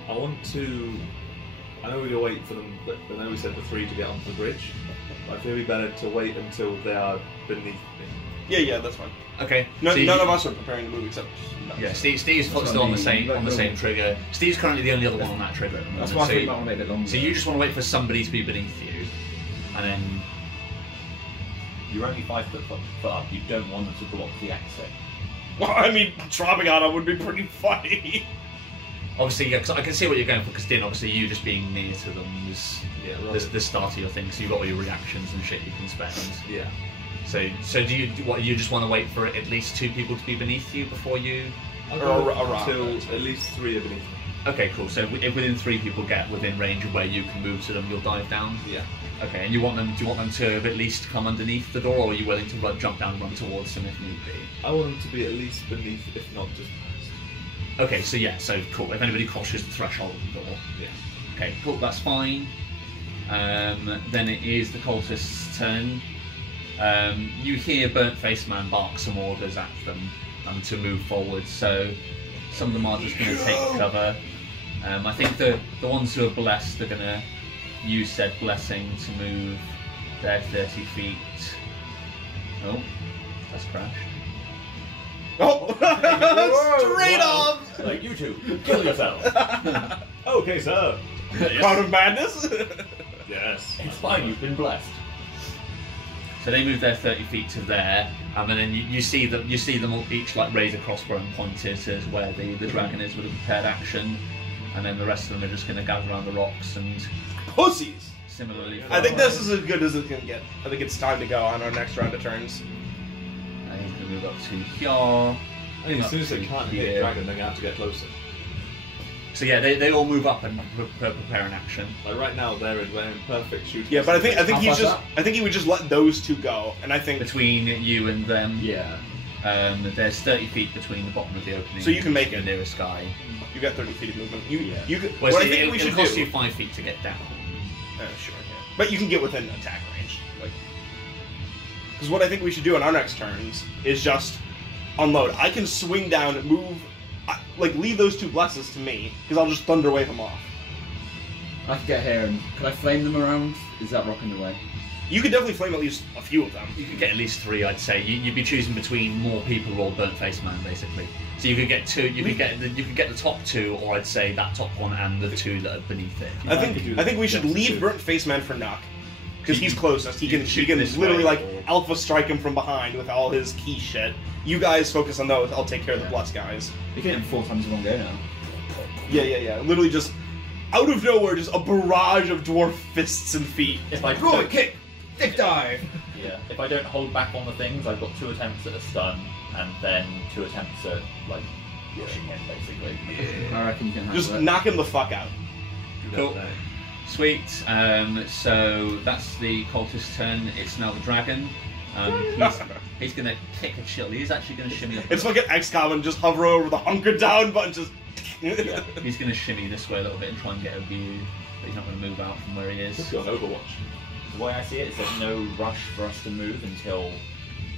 want to. I know we're gonna wait for them. But I know we said the 3 to get onto the bridge. But I feel it'd be better to wait until they are beneath me. Yeah, that's fine. Okay. No, so you- none of us are preparing to move except. Yeah, Steve's still what on I the mean. same trigger. Steve's currently the only other one on that trigger at the moment. That's why I so, think you might want to wait a bit longer. so you just want to wait for somebody to be beneath you, and then You're only 5 foot up. You don't want them to block the exit. Well, I mean, dropping on him would be pretty funny. obviously, yeah, 'cause I can see what you're going for. Because Din, obviously, you just being near to them is Yeah, right. the start of your thing. So you've got all your reactions and shit you can spend. Yeah. So do you just want to wait for at least 2 people to be beneath you before you? I'll Or go around, until actually. at least 3 are beneath me. Okay, cool. So if within 3 people get within range of where you can move to them, you'll dive down. Yeah. Okay, and do you want them to have at least come underneath the door, or are you willing to jump down and run towards them if need be? I want them to be at least beneath, if not just past. Okay, so yeah, so cool. If anybody crosses the threshold of the door. Yeah. Okay, cool, that's fine. Then it is the cultist's turn. You hear Burnt Face Man bark some orders at them to move forward, so some of them are just going to take cover. I think the ones who are blessed are going to use said blessing to move their 30 feet. Oh, that's crashed. Oh! Straight off! Like, you two, kill yourself. Okay, sir. Cloud of Madness? Yes. It's fine, you've been blessed. So they move their 30 feet to there, and then you see them all each like raise a crossbow and point it as where the dragon is with a prepared action, and then the rest of them are just going to gather around the rocks and Pussies! similarly. I think this is as good as it's going to get. I think it's time to go on our next round of turns. And he's going to move up to here. I mean, as up soon as they to can't here. hit dragon, they're going to have to get closer. So yeah, they all move up and prepare an action. Like right now, they're in perfect shooting. Yeah, but I think How he's far's just. that? I think he would just let those two go, and I think. Between you and them, Yeah. there's 30 feet between the bottom of the opening. So you can make the it. nearest guy. You got 30 feet of movement. You could. Well, What so I think we it'll should cost do. you 5 feet to get down. Sure, yeah. But you can get within attack range. Because what I think we should do on our next turns is just unload. I can swing down and move. Leave those two blesses to me, because I'll just thunder wave them off. I could get here and could I flame them around? Is that rocking the way? You could definitely flame at least a few of them. You could get at least 3, I'd say. You'd be choosing between more people or Burnt Face Man, basically. So you could get 2. You could get the top 2, or I'd say that top one and the 2 that are beneath it. I think we should leave Burnt Face Man for Nuck, because he's closest. He you can can shoot this literally way, like or- alpha strike him from behind with all his key shit. You guys focus on those. I'll take care of the blessed guys. You can hit them 4 times in one go now. Yeah. Literally just out of nowhere, just a barrage of dwarf fists and feet. If I Roll, don't, kick, dick dive. yeah, if I don't hold back on the things, I've got 2 attempts at a stun, and then 2 attempts at like pushing in, basically. I reckon you can handle Just it. knock him the fuck out. Cool. Sweet. So that's the cultist's turn. It's now the dragon. He's going to kick a chill. He's actually going to shimmy up. It's fucking XCOM and just hover over the hunker down button, just. Yeah, he's going to shimmy this way a little bit and try and get a view, but he's not going to move out from where he is. Could be on Overwatch. The way I see it is there's no rush for us to move until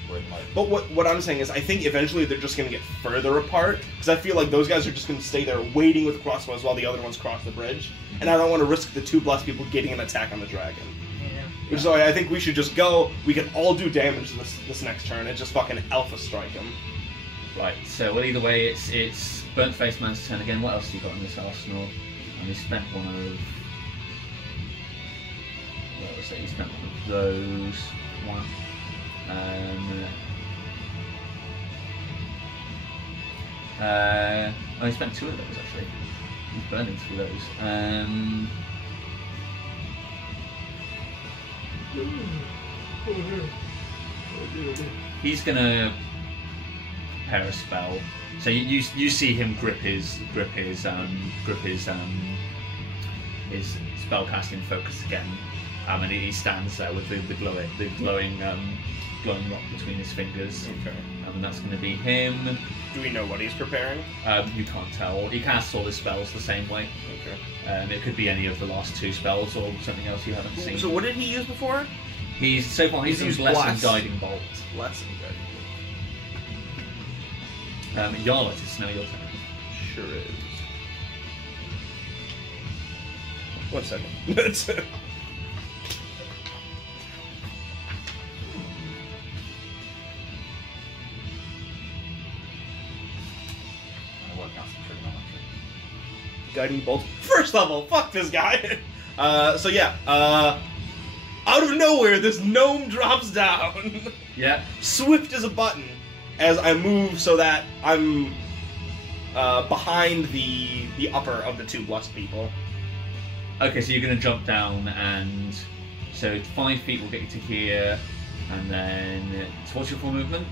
we're in like. But what I'm saying is, I think eventually they're just going to get further apart, because I feel like those guys are just going to stay there waiting with crossbows while the other ones cross the bridge, and I don't want to risk the 2 blessed people getting an attack on the dragon. Yeah. So I think we should just go. We can all do damage this next turn and just fucking alpha strike him. Right, so well, either way, it's Burnt Face Man's turn again. What else have you got in this arsenal? And he spent one of... What was it? He spent one of those. One. Oh, he spent 2 of those, actually. He's burning through those. He's gonna prepare a spell. So you see him grip his spellcasting focus again, and he stands there with the glowing rock between his fingers. Okay. And that's going to be him. Do we know what he's preparing? You can't tell. He casts all his spells the same way. Okay. It could be any of the last 2 spells or something else you haven't seen. So what did he use before? He's He's used used Bless and Bless. Guiding Bolt. Lesson guiding. Yarlet, it's now your turn. Sure is. 1 second. I work out some trigonometry. Guiding bolt. First level. Fuck this guy. So yeah. Out of nowhere, this gnome drops down. Yeah. Swift as a button. As I move so that I'm behind the upper of the 2 blessed people. Okay, so you're going to jump down, and so 5 feet will get you to here, and then so what's your full movement?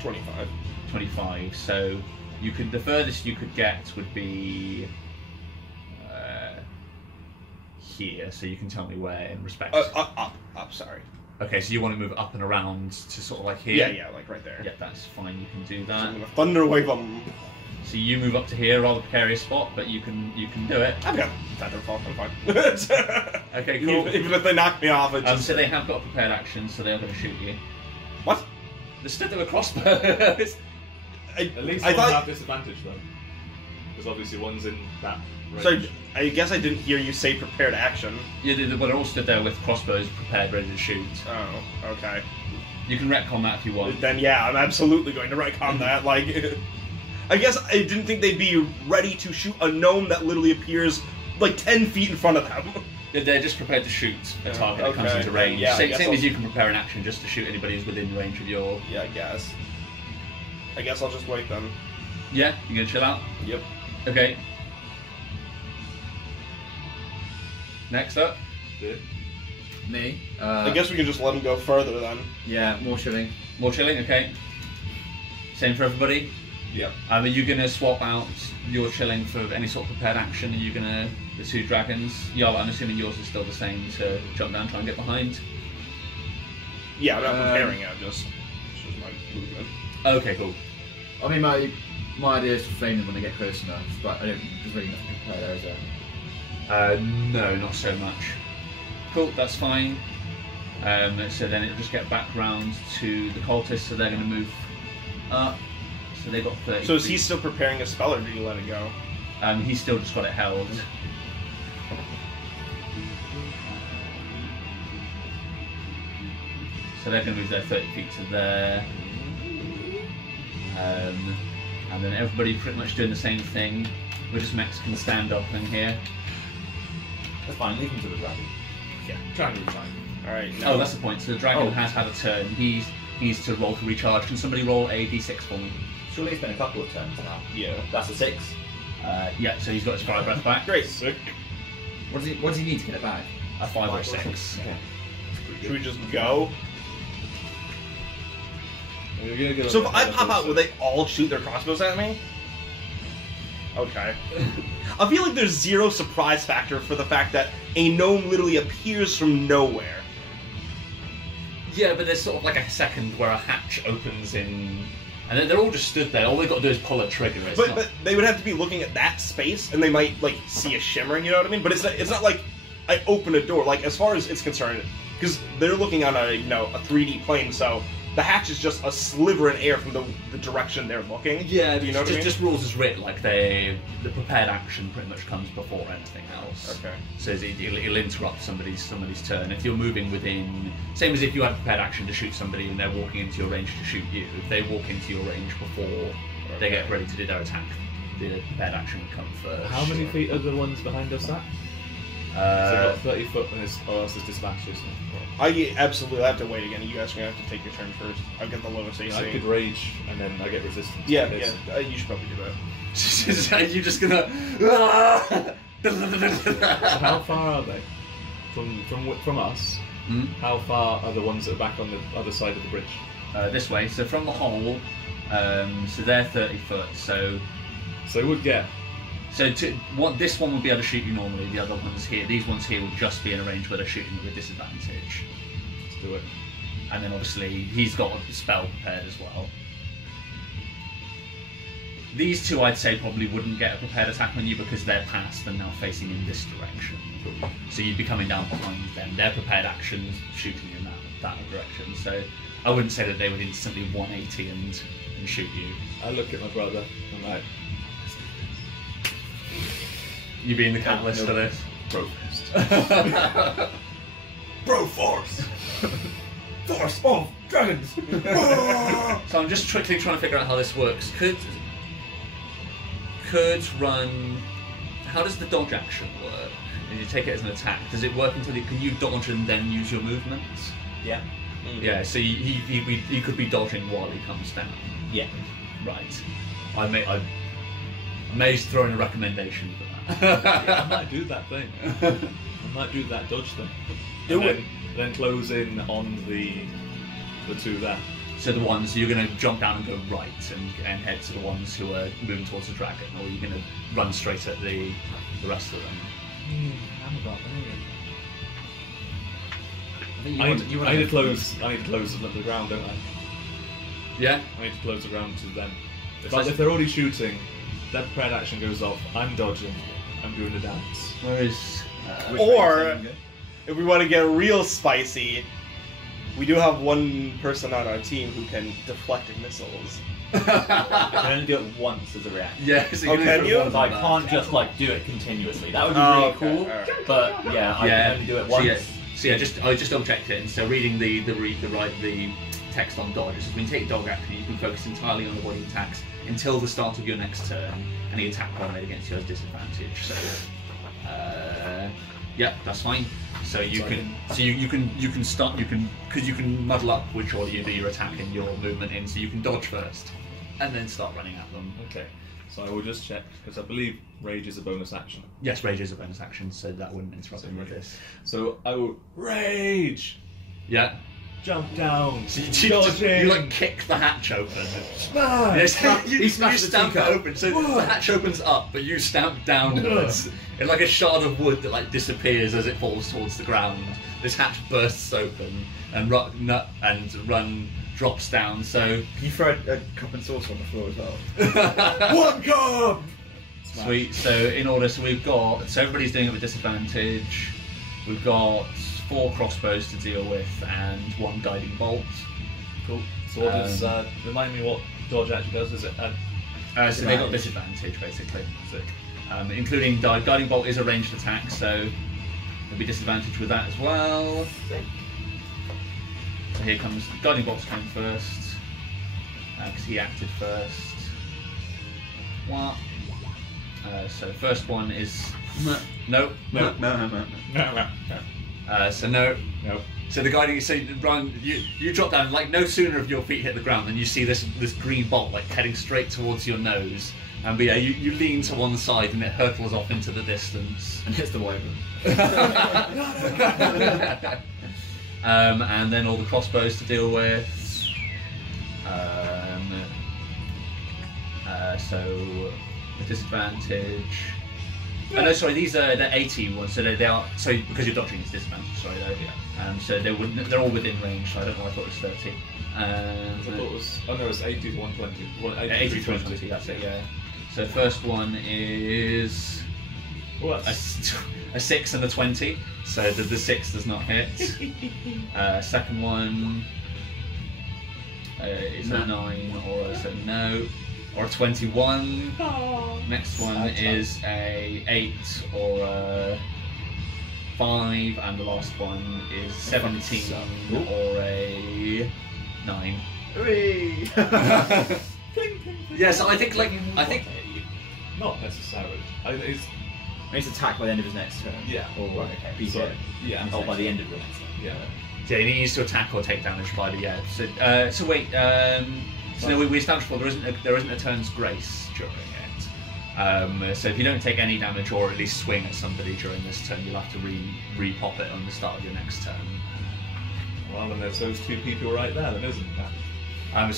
25. 25. So you could the furthest you could get would be here. So you can tell me where in respect. Up. Sorry. Okay, so you want to move up and around to sort of like here. Yeah, like right there. Yeah, that's fine. You can do So that. I'm gonna thunder wave them. So you move up to here, rather precarious spot, but you can do it. I've got feather fall. I'm fine. Okay, cool. Even if they knock me off, it just. So they have got a prepared action, so they're going to shoot you. What? They're stood there with crossbows. At least I one thought. have disadvantage though, because obviously one's in that range. So I guess I didn't hear you say prepared action. Yeah, they're all stood there with crossbows prepared, ready to shoot. Oh, okay. You can retcon that if you want. Then yeah, I'm absolutely going to retcon that. Like, I guess I didn't think they'd be ready to shoot a gnome that literally appears like 10 feet in front of them. They're just prepared to shoot a target that comes okay. into range. Yeah, I same guess as I'll- you can prepare an action just to shoot anybody who's within range of your... Yeah, I guess. I guess I'll just wait then. Yeah? You gonna chill out? Yep. Okay. Next up. Me. I guess we can just let them go further then. Yeah, more chilling. More chilling, okay. Same for everybody. Yep. Are you gonna swap out your chilling for any sort of prepared action? Are you gonna... the two dragons? Yeah, I'm assuming yours is still the same to jump down, try and get behind. Yeah, I'm not preparing it. Just my movement. Okay, cool. I mean, my idea is to flame them when they get close enough, but I don't. There's really nothing to prepare there, is there? No, not so much. Cool, that's fine. So then it'll just get back round to the cultists, so they're going to move up. So they got 30. So is he still preparing a spell, or did you let it go? He's still just got it held. So they're going to move their 30 feet to there. And then everybody pretty much doing the same thing. We're just Mexican stand-up in here. That's fine, leave him to the dragon. Yeah. Triangle time. Alright, Oh, that's the point. So the dragon Oh. has had a turn. He needs to roll to recharge. Can somebody roll a d6 for me? Surely it's been a couple of turns now. Yeah. That's a 6. Yeah, so he's got his fire breath back. Great. Sick. What does he need to get it back? A 5 or a 6. Okay. Should we just go? We're gonna go So if with I the pop out, first will they all shoot their crossbows at me? Okay. I feel like there's zero surprise factor for the fact that a gnome literally appears from nowhere. Yeah, but there's sort of like a second where a hatch opens in... And then they're all just stood there. All they've got to do is pull a trigger. It's not... But they would have to be looking at that space, and they might like see a shimmering. You know what I mean? But it's not like I open a door. Like as far as it's concerned, because they're looking on a a 3D plane, so the hatch is just a sliver in air from the direction they're looking. Yeah, Do you know what I mean? just rules as writ, like the prepared action pretty much comes before anything else. Okay. So it'll interrupt somebody's turn. If you're moving within, same as if you had a prepared action to shoot somebody and they're walking into your range to shoot you. If they walk into your range before they get ready to do their attack, the prepared action would come first. How many feet are the ones behind us at? So about 30 foot and his else is dispatches. I absolutely have to wait again. You guys are gonna have to take your turn first. I'll get the lowest AC. I could rage and then I get resistance. Yeah, to this. yeah. You should probably do that. You're just gonna. So how far are they from us? Hmm? How far are the ones that are back on the other side of the bridge? This way. So from the hole, so they're 30 foot. So So we would get. this one would be able to shoot you normally. The other ones here, these ones here, would just be in a range where they're shooting with disadvantage. Let's do it. And then obviously he's got a spell prepared as well. These two, I'd say, probably wouldn't get a prepared attack on you because they're past and now facing in this direction. So you'd be coming down behind them. Their prepared actions shooting in that direction. So I wouldn't say that they would instantly 180 and shoot you. I look at my brother. I'm like, You being the catalyst for this. protest. Broforce! Force of dragons! So I'm just quickly trying to figure out how this works. Could run. How does the dodge action work? If you take it as an attack, does it work until can you dodge and then use your movements? Yeah. Yeah. So he could be dodging while he comes down. Yeah. Right. I may throw in a recommendation for that. Yeah, I might do that thing. I might do that dodge thing. Do And it. then close in on the two there. So the ones you're going to jump down and go right and head to the ones who are moving towards the dragon, or you're going to run straight at the rest of them. I need to close them at the ground, don't I? Yeah. I need to close the ground to them. So- If they're already shooting that prepared action goes off. I'm dodging. I'm doing the dance. Where is? Or if we want to get real spicy, we do have one person on our team who can deflect missiles. I can only do it once as a reaction. Yeah. So Oh, can you? So I can't just like do it continuously. That would be really cool. Alright. But yeah, I can only do it once. So yeah, I just double checked it. And so reading the text on dodge, it says when you take dog action, you can focus entirely on avoiding attacks until the start of your next turn. Any attack roll made against you has disadvantage. So yeah, that's fine. So you can start because you can muddle up which order you do your attack and your movement in. So you can dodge first, and then start running at them. Okay. So I will just check because I believe rage is a bonus action. Yes, rage is a bonus action, so that wouldn't interrupt me with this. So I will rage. Yeah. Jump down. So you like kick the hatch open. Smash! Yes, He smashed the stamp it teacup. open. So the hatch opens up, but you stamp downwards. It's like a shard of wood that like disappears as it falls towards the ground. This hatch bursts open and run drops down. So Can you throw a cup and saucer on the floor as well? One cup! sweet. So everybody's doing it with disadvantage. We've got 4 crossbows to deal with and 1 guiding bolt. Cool. So what does remind me what dodge actually does? Is it So they got disadvantage basically. sick? Including guiding bolt is a ranged attack, so there'll be disadvantage with that as well. So here comes guiding bolt's coming first because he acted first. What? So first one is no. So no. No. So the guiding, so Brian, you drop down. Like no sooner have your feet hit the ground than you see this green bolt like heading straight towards your nose. And but yeah, you lean to one side and it hurtles off into the distance. And hits the wyvern. And then all the crossbows to deal with. So the disadvantage. Oh, no, sorry, these are the 80 ones. So they are because you're dodging, it's disadvantage. Sorry, though. Yeah. So they're all within range. So I don't know. I thought it was 30. I thought it was. Oh no, it's 80 to 120. 80 to 120. That's it. Yeah. So first one is a 6 and a 20. So the 6 does not hit. Second one is a 9 or a no or a 21. Next one is a 8 or a 5, and the last one is 17 or a 9. Yes, I think not necessarily. He's attacked by the end of his next turn. Yeah. Or be So, hit. yeah. Oh, by the end of the next turn. Yeah. yeah, he needs to attack or take damage by the So wait. So we established before there isn't a turn's grace during it. So if you don't take any damage or at least swing at somebody during this turn, you'll have to re-pop it on the start of your next turn. Well, then there's those 2 people right there, then, isn't there?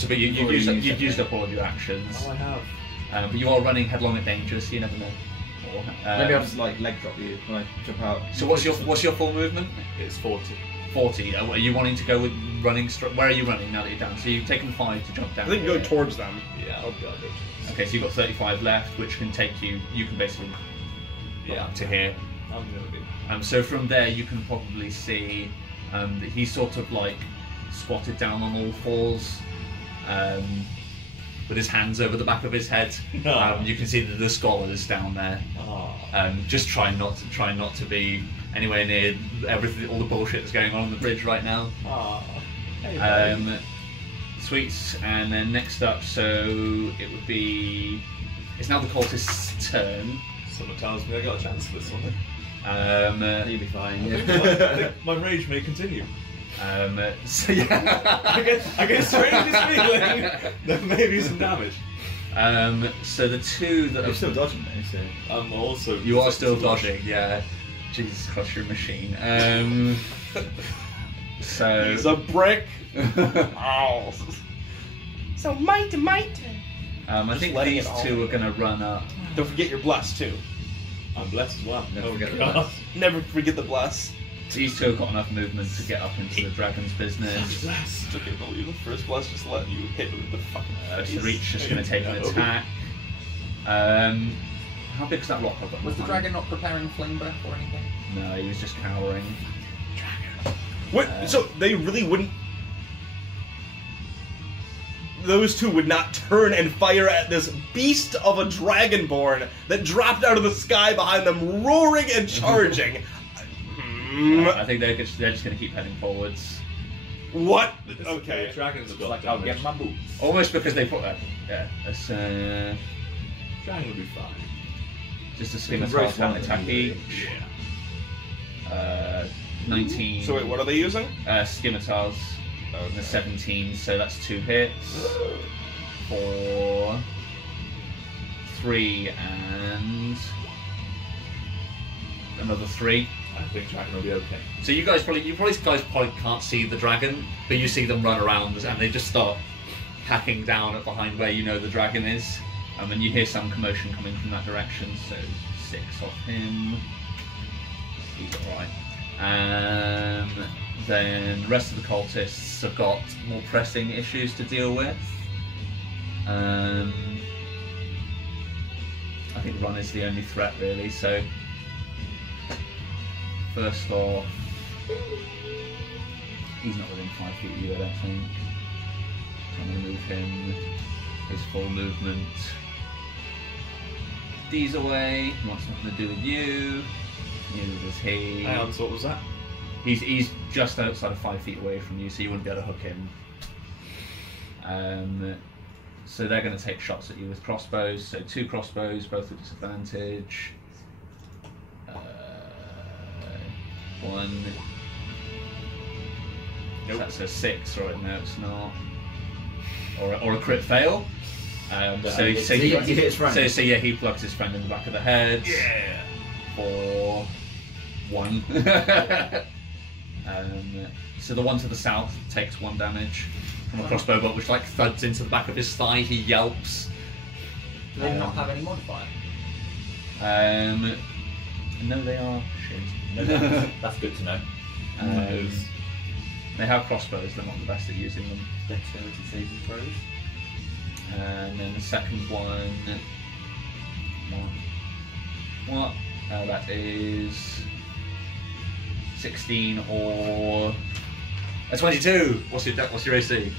But you've used up all of your actions. Oh, I have. But you are running headlong at danger, so you never know. Maybe I'll just like leg drop you when I jump out. So what's your full movement? It's 40. 40. Are you wanting to go with running? Where are you running now that you're down? So you've taken 5 to jump down. I think here. go towards them. Yeah, I'll go. Okay, so you've got 35 left, which can take you. You can basically go up to here. I'm gonna be. So from there, you can probably see that he's sort of like squatted down on all fours, with his hands over the back of his head. You can see that the scholars down there. Just trying not to be anywhere near everything, all the bullshit that's going on the bridge right now. Hey, Sweets, and then next up, so it would be. It's now the cultist's turn. Someone tells me I got a chance for this one. You'll be fine. I think my rage may continue. So yeah, I get strangest feeling there may be some damage. So the 2 that You're are still dodging though, so. I'm also. you are still dodging, yeah. Jesus Christ, you're a machine. So He's a brick. Ow. So mighty. I think letting these it all 2 are going to run up. Don't forget your bless too. I'm blessed as well. Never forget the God. bless. Never forget the bless. These 2 have got enough movement to get up into the dragon's business. It's okay to believe the first bless just let you hit with the fucking face. So Reach is going to take an attack. How big is that rock I've got? Was the dragon not preparing flame breath or anything? No, he was just cowering. What? So they really wouldn't. Those two would not turn and fire at this beast of a dragonborn that dropped out of the sky behind them, roaring and charging. I think they're just going to keep heading forwards. What? The Okay. dragons have got Like, I'll damage. get my boots. Almost because they put that. Yeah, it's Dragon will be fine. just a can scimitar, roast one one attack of them each. 19. So wait, what are they using? Scimitars. The 17, so that's 2 hits. 4, 3, and another 3. I think dragon will be okay. So you guys probably can't see the dragon, but you see them run around and they just start hacking down at behind where you know the dragon is. And then you hear some commotion coming from that direction. So 6 off him. He's alright. Then the rest of the cultists have got more pressing issues to deal with. I think run is the only threat really, so first off, he's not within 5 feet of you, I don't think. So I'm going to move him, his full movement. D's away, he wants nothing to do with you. Neither does he. Hang on, so what was that? He's just outside of 5 feet away from you, so you wouldn't be able to hook him. So they're going to take shots at you with crossbows. So 2 crossbows, both with disadvantage. 1. Nope. That's a 6, right? No, it's not. Or a crit fail. So he hits his friend. So yeah, he plugs his friend in the back of the head. Yeah. For 1. So the one to the south takes 1 damage from a crossbow bolt, which like thuds into the back of his thigh. He yelps. Do they not have any modifier? No, they are shit. No, that's good to know. They have crossbows. They're not the best at using them. Dexterity saving throws. And then the second one. What? That is 16 or a 22. What's your AC?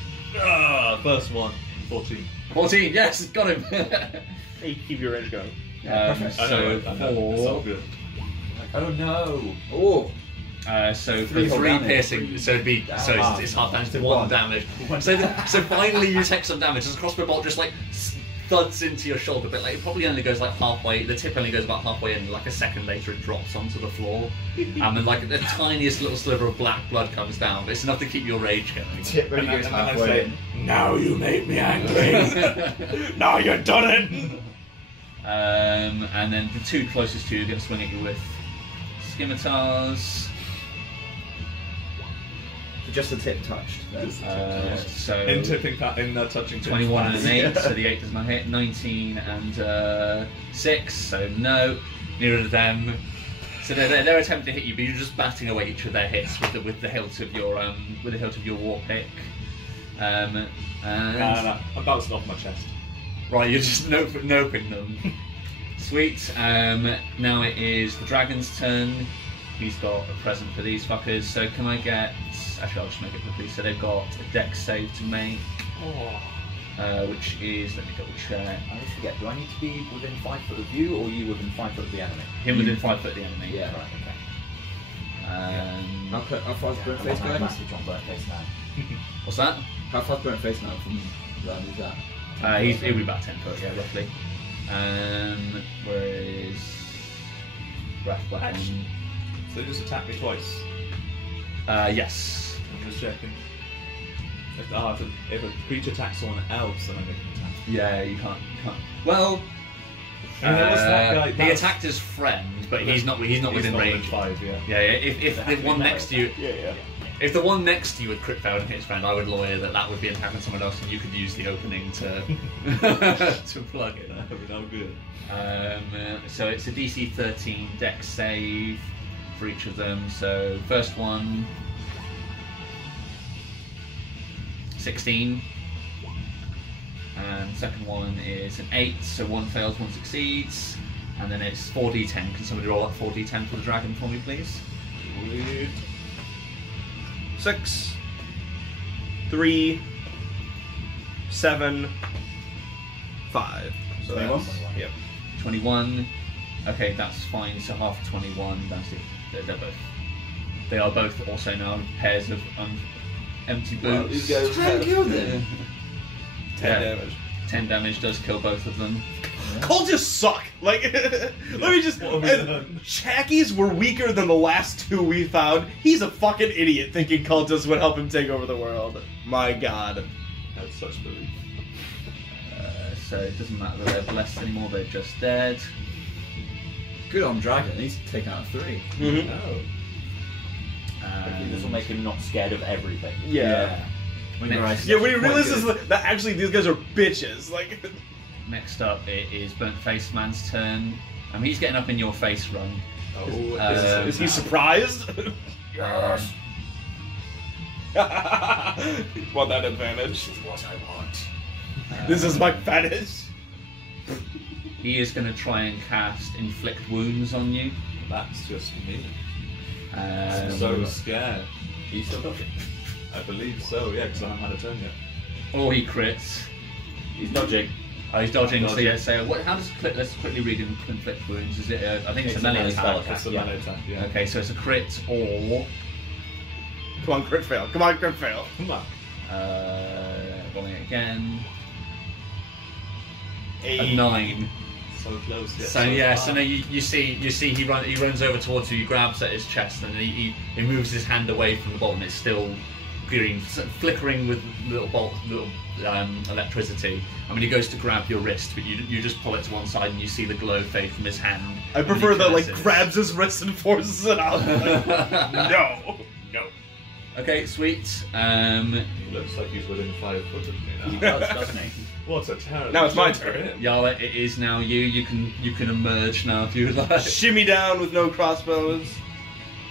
First one, 14. 14. Yes, got him. Hey, keep your range going. So I know, it's all 4. good. Oh no! Oh, So for 3 whole 3 damage. piercing, so it's half damage to 1 damage. So finally you take some damage as a crossbow bolt just like thuds into your shoulder, but like it probably only goes like halfway. The tip only goes about halfway, and like a second later it drops onto the floor. And like the tiniest little sliver of black blood comes down, but it's enough to keep your rage going. tip really goes And then I halfway say, in. Now you make me angry. Now you've done it. And then the 2 closest to you are going to swing at you with scimitars. Just the tip touched. So in touching 21 and an 8, Yeah. so the 8 does not hit. 19 and 6, so no. Neither of them. So they're attempting to hit you, but you're just batting away each of their hits with the hilt of your war pick. And No, I'm bouncing off my chest. right, you're just noping them. Sweet. Now it is the dragon's turn. He's got a present for these fuckers. So can I get? Actually, I'll just make it quickly. So they've got a dex save to make, which is, let me double check. I always forget. Do I need to be within 5 foot of you, or you within 5 foot of the enemy? Him within 5 foot of the enemy. Yeah. Right. Okay. How far's burnt face I'm going? massive on burnt face now. What's that? How far's burnt face now from round is that? He'll be about 10 foot, yeah, roughly. Where is Wrath Weapon? So they just attacked me twice. Yes. I'm just checking. If a creature attacks someone else, then I make an attack. Yeah, you can't. Well, And there was that guy. he attacked his friend, but he's not within range. 5, yeah. Yeah, if the one next to you, Yeah. if the one next to you had crit failed and hit his friend, I would lawyer that would be attacking someone else, and you could use the opening to to plug it. No good. So it's a DC 13 dex save for each of them. So first one, 16. And second one is an 8, so 1 fails, 1 succeeds. And then it's 4d10. Can somebody roll up 4d10 for the dragon for me, please? 6, 3, 7, 5. So 21? that's, yep. 21. Okay, that's fine. So half 21. That's it. They are both also now pairs of empty boots. Wow, these guys have 10 damage. 10 damage does kill both of them. Cultists suck. Like, let me just. Chackies were weaker than the last 2 we found. He's a fucking idiot thinking cultists would help him take over the world. My god. That's such belief. So it doesn't matter that they're blessed anymore. They're just dead. Good on Dragon. He's taken out 3. Mm-hmm. Oh. This will make him not scared of everything. Yeah. When Next. Yeah, when he realizes that actually these guys are bitches. Like. Next up, it is Burnt Face Man's turn. He's getting up in your face, Run. Oh, Is he surprised? Yes. Want that advantage? This is what I want. This is my fetish. He is going to try and cast Inflict Wounds on you. that's just me. Um, So scared. He's still dodging. I believe so, yeah, because I haven't had a turn yet. or he crits. He's dodging. Oh, he's dodging. So Dodging. yeah. So how does let's quickly read Inflict Wounds. Is it? I think it's a It's a melee melee spell attack. It's a yeah. melee attack, yeah. Okay, so it's a crit or Come on, crit fail. Come on, crit fail. Come on. rolling it again. A 8. 9. So close, yet So yeah, far. so now you see he runs over towards you, he grabs at his chest, and he moves his hand away from the bolt, and it's still green, flickering with little electricity. I mean, he goes to grab your wrist, but you just pull it to one side, and you see the glow fade from his hand. I and prefer he that, like, curses. grabs his wrist and forces it out. Like, no. Okay, sweet. He looks like he's within 5 foot of me now. He does, doesn't he? What a terrible Now it's my joke for turn. him. Yala, it is now you. You can emerge now if you would like. Shimmy down with no crossbows.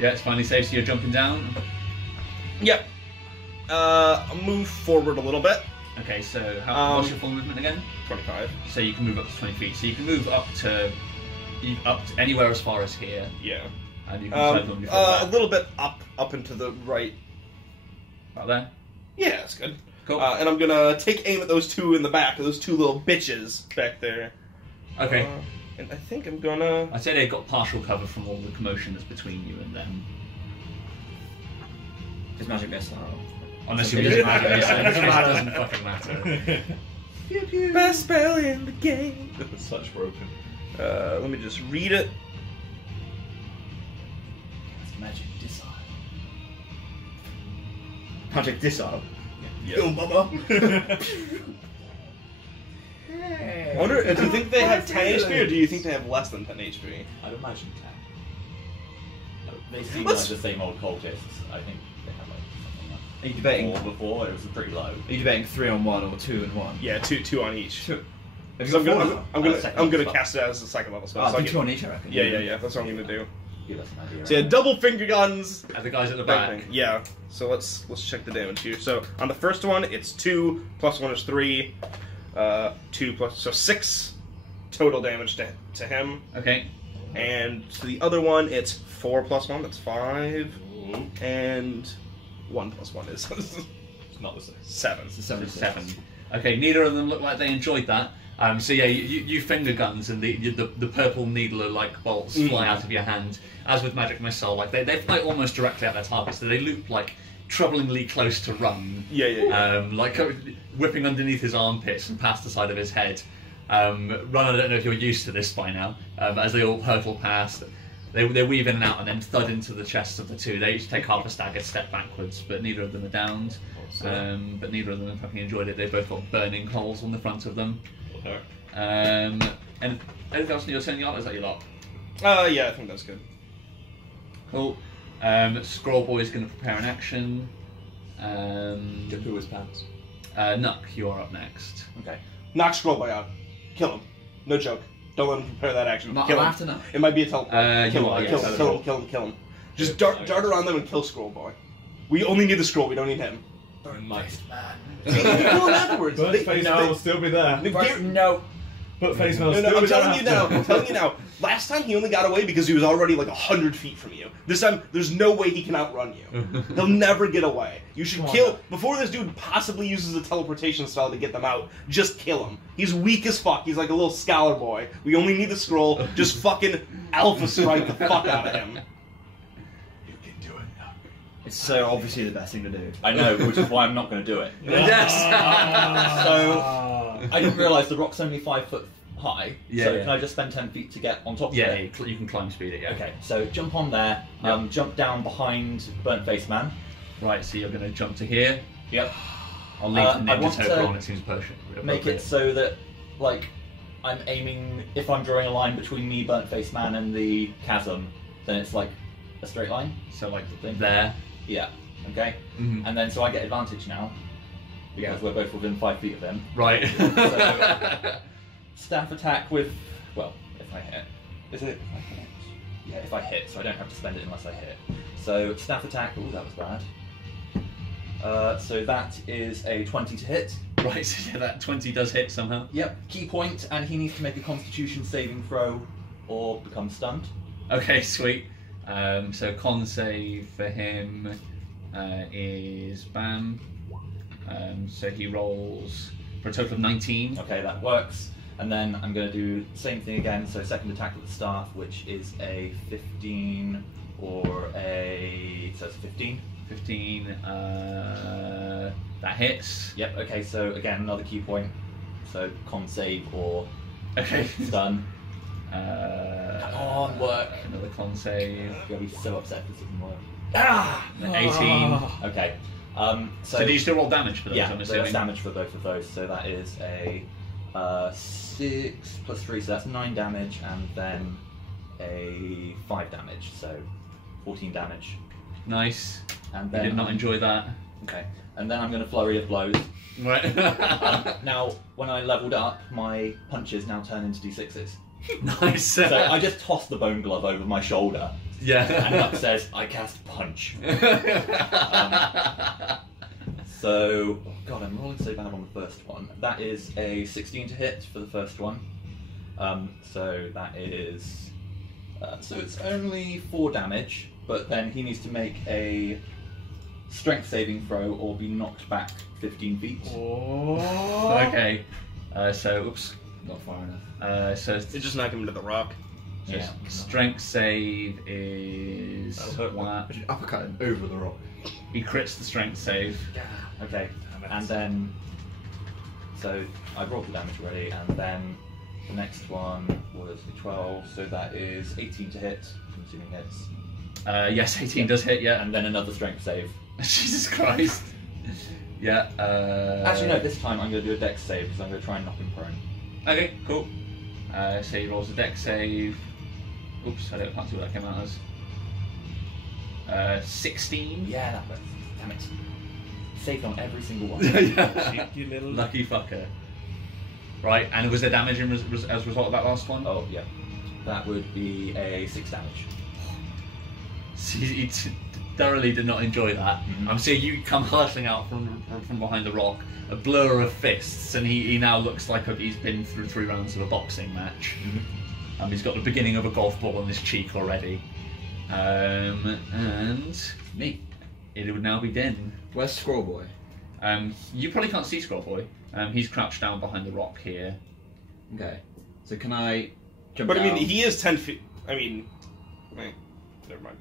Yeah, it's finally safe, so you're jumping down. Yep. I'll move forward a little bit. Okay, so what's your full movement again? 25. So you can move up to 20 feet. So you can move up to anywhere as far as here, Yeah. and you can cycle before A that. little bit up and to the right. About there. Yeah, that's good. Cool. And I'm gonna take aim at those two in the back, those two little bitches back there. Okay. And I think I'm gonna. I'd say they've got partial cover from all the commotion that's between you and them. His magic missile. Unless you It use doesn't magic matter. missile, It which doesn't doesn't matter. fucking matter. Best spell in the game. Such broken. Let me just read it. It's magic missile. Magic missile. Yeah. I wonder, do you think they have 10 HP or do you think they have less than 10 HP? I'd imagine 10. They seem Let's- like the same old cultists. I think they had like something Are you like debating? 4 before. It was pretty low. Are you debating 3 on 1 or 2 and 1? Yeah, two on each. Two. Have you So got 4? I'm gonna cast it as a second level spell. Oh, so I do get- 2 on each, I reckon. yeah. That's what I'm gonna do. Give us an idea. So yeah, double finger guns. And the guys at the Bang, back. bang. Yeah. So let's check the damage here. So on the first one, it's 2 plus 1 is 3. 2 plus 6 total damage to him. Okay. And to the other one, it's 4 plus 1. That's 5. And 1 plus 1 is It's not the same. 7. It's a 7. 7. Okay, neither of them look like they enjoyed that. So yeah, you finger guns and the purple needler-like bolts fly out of your hand. As with magic missile, like they fly almost directly at their targets. So they loop like troublingly close to Run. Yeah. Like whipping underneath his armpits and past the side of his head. Run, I don't know if you're used to this by now. As they all hurtle past, they weave in and out and then thud into the chests of the two. They each take half a staggered step backwards, but neither of them are downed. But neither of them have fucking enjoyed it. They've both got burning holes on the front of them. And anything else in your turn, Yard? Is that your lot? Yeah, I think that's good. Cool. Scroll Boy's going to prepare an action. Who is pants? Nuck, you are up next. Okay. Knock Scrollboy out. Kill him. No joke. Don't let him prepare that action. Am I Kill him. after now? It might be a teleport. Kill you are, him. yes. Kill him. Just Yeah, dart around them and kill Scrollboy. We only need the scroll. We don't need him. Might. Kill him afterwards. Burnt face man will still be there. No. Burnt face man will No, still I'm be there. telling you now. I'm telling you now. Last time he only got away because he was already like 100 feet from you. This time, there's no way he can outrun you. He'll never get away. You should kill before this dude possibly uses a teleportation spell to get them out. Just kill him. He's weak as fuck. He's like a little scholar boy. We only need the scroll. Just fucking alpha strike the fuck out of him. It's so obviously the best thing to do. I know, which is why I'm not going to do it. Yes. So I didn't realise the rock's only 5 foot high. Yeah, so yeah. can I just spend 10 feet to get on top of Yeah, it? you can climb speed it. Yeah. Okay, so jump on there. Yep. Jump down behind Burnt Face Man. Right. So you're going to jump to here. Yep. I'll leave the I ninja want token to on. It seems appropriate. Make it so that, like, I'm aiming. If I'm drawing a line between me, Burnt Face Man, and the chasm, then it's like a straight line. So like Thing. there. Yeah. Okay. Mhm. And then so I get advantage now because we're both within 5 feet of him. Right. So, staff attack with, well, if I hit. Is it if I hit? Yeah, if I hit, so I don't have to spend it unless I hit. So staff attack. Oh, that was bad. So that is a 20 to hit. Right. So yeah, that 20 does hit somehow. Yep. Key point, and he needs to make a Constitution saving throw or become stunned. Okay. Sweet. So con save for him is bam. So he rolls for a total of 19. Okay, that works. And then I'm going to do the same thing again. So second attack with the staff, which is a 15 or a... So it's a 15. 15. That hits. Yep, okay, so again, another key point. So con save or Okay. stun. Come on, work. Another con save. You'll be so upset if this doesn't work. 18. Okay. So do you still roll damage for those? Yeah, I'm so assuming. that's damage for both of those. So that is a 6 plus 3, so that's 9 damage, and then a 5 damage, so 14 damage. Nice. And I then did not enjoy that. Okay, and then I'm going to flurry of blows. Right. Now, when I leveled up, my punches now turn into d6s. Nice. So I just toss the bone glove over my shoulder, Yeah. and Huck says, "I cast punch." So, oh God, I'm rolling so bad on the first one. That is a 16 to hit for the first one. So that is, so it's only 4 damage, but then he needs to make a strength saving throw or be knocked back 15 feet. Okay. So, oops. Not far enough. So It's just knock him into the rock. Yeah. strength save is That'll hurt. what? I should uppercut him over the rock. He crits the strength save. Okay, and then, so I've rolled the damage already, and then the next one was a 12, so that is 18 to hit, I'm assuming hits. Yes, 18 does hit. Yeah. And then another strength save. Jesus Christ. Yeah. Actually, no, this time I'm going to do a dex save because I'm going to try and knock him prone. Okay, cool. So he rolls a dex save. Oops, I can't see what that came out as. 16. Yeah, that works. Damn it. Saved on every single one. Yeah. You little Lucky fucker. Right, and was there damage as a result of that last one? Oh, yeah. That would be a 6 damage. He thoroughly did not enjoy that. Mhm. I'm seeing you come hurtling out from behind the rock, a blur of fists, and he now looks like he's been through 3 rounds of a boxing match. He's got the beginning of a golf ball on his cheek already. And Me. it would now be Din. Where's Squirrel Boy? You probably can't see Scroll Boy. He's crouched down behind the rock here. Okay. So can I jump But down? I mean, he is 10 feet. I mean, never mind.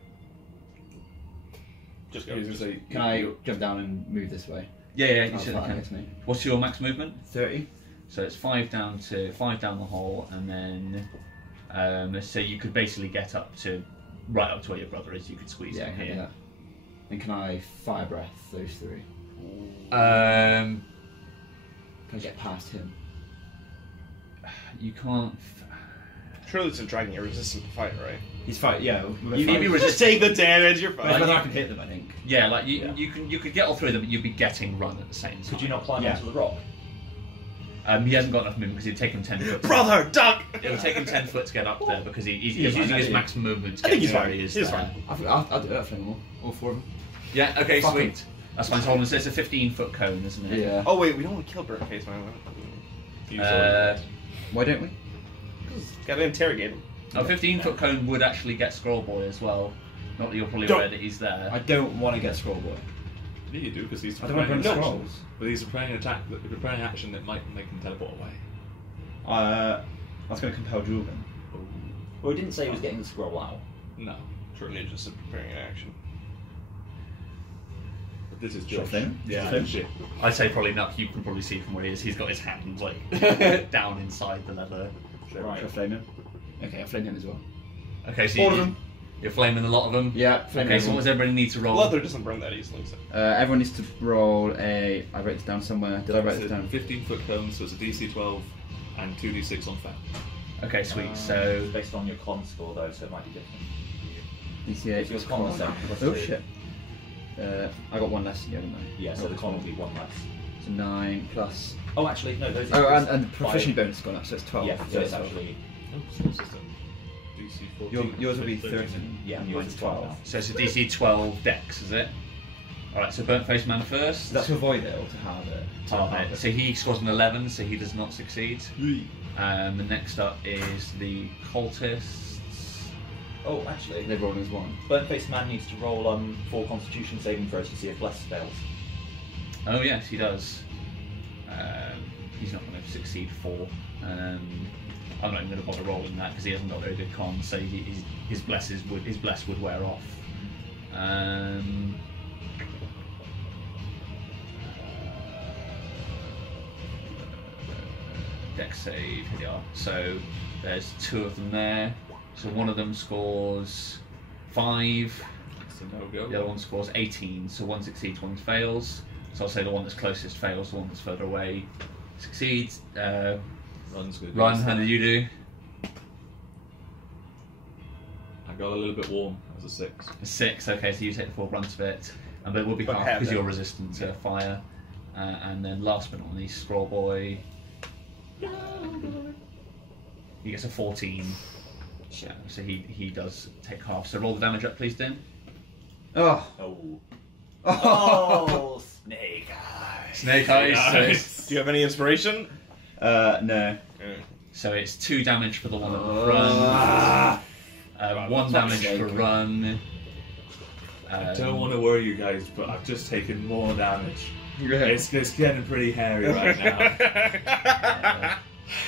Just go. I was gonna say, Can I jump down and move this way? Yeah, you How certainly far can. next to me? What's your max movement? 30. So it's 5 down the hole, and then so you could basically get up to right up to where your brother is. You could squeeze Yeah, I in can do here. that. And can I fire breath those 3? Um, Can I get past him? you can't. Surely it's a dragon. You're resistant to fire, right? He's fight. Yeah. You need to be Just take the damage. You're Whether fine. I can hit them, I think. Yeah, like Yeah. you could get all 3 of them, but you'd be getting run at the same time. Could you not climb Yeah. onto the rock? He hasn't got enough movement because it'd take him 10 foot. Brother, duck! It would take him 10 foot to get up there because he's Yeah, using I his know. maximum movement to I think get he's to where fine. he is He's there. fine. I'll do that for them all 4 of them. Yeah. Okay. Fuck Sweet. That's fine. So hold on, so it's a 15-foot cone, isn't it? Yeah. Oh wait, we don't want to kill Burnt Face Man. Why don't we? Gotta interrogate him. A 15-foot cone would actually get Scroll Boy as well. Not that you're probably aware that he's there. I don't want to get Scroll Boy. Yeah, you do, because he's I don't want to preparing burn an action. scrolls. But he's preparing an attack, preparing an action that might make him teleport away. I was going to compel Jewel then. Well, it didn't say he was getting the scroll out. No, true. Ninjas are preparing an action. But this is Sure Josh. thing. Yeah. Shit. I'd say probably not. You can probably see from where he is. He's got his hand like down inside the leather. Right. Should I flame him? Okay, I'll flame him as well. Okay, so All of them. you're flaming a lot of them. Yeah, flame Okay, so what everyone. does everybody need to roll? Leather doesn't burn that easily. So. Everyone needs to roll a... I wrote this down somewhere. Did I write It's this a down? 15-foot cone, so it's a DC 12 and 2d6 on fail. Okay, sweet. It's So based on your con score though, so it might be different. DC8. Your con was 7 plus Oh 2. shit. I got one less than you, didn't I? Yeah, so the con will be 1 less. So 9 plus... Oh, actually, no, those. Oh, and the five. proficiency bonus has gone up, so it's 12. Yeah, so it's actually Oh, skill system. DC 14. Yours will be 13. yeah, and yours Mine's is 12. so it's a DC 12 Dex, is it? All right. So Burnt Face Man first. So that's to avoid it or to have it? Half it. So he scores an 11, so he does not succeed. The next up is the cultists. Oh, actually, They roll as 1. Burnt Face Man needs to roll 4 Constitution saving throws to see if Bless fails. Oh yes, he does. He's not going to succeed 4. I'm not even going to bother rolling that because he hasn't got very good con, so his bless would wear off. Dex save, here they are. So there's 2 of them there. So one of them scores 5. It's a no-go. The other one scores 18, so one succeeds, one fails. So I'll say the one that's closest fails, the one that's further away succeeds. Run's good. Ryan, how did you do? I got a little bit warm as a 6. A 6, okay, so you take the full brunt of it. But it will be But half half because it. you're resistant to fire. And then last but not least, Scroll Boy. He gets a 14. Yeah, so he does take half. So roll the damage up, please, Din. Oh! Oh. Oh! Snake Eyes. Snake Eyes. Do you have any inspiration? No. So it's 2 damage for the one at the front. 1 damage snake. for run. I don't want to worry you guys, but I've just taken more damage. It's getting pretty hairy right now.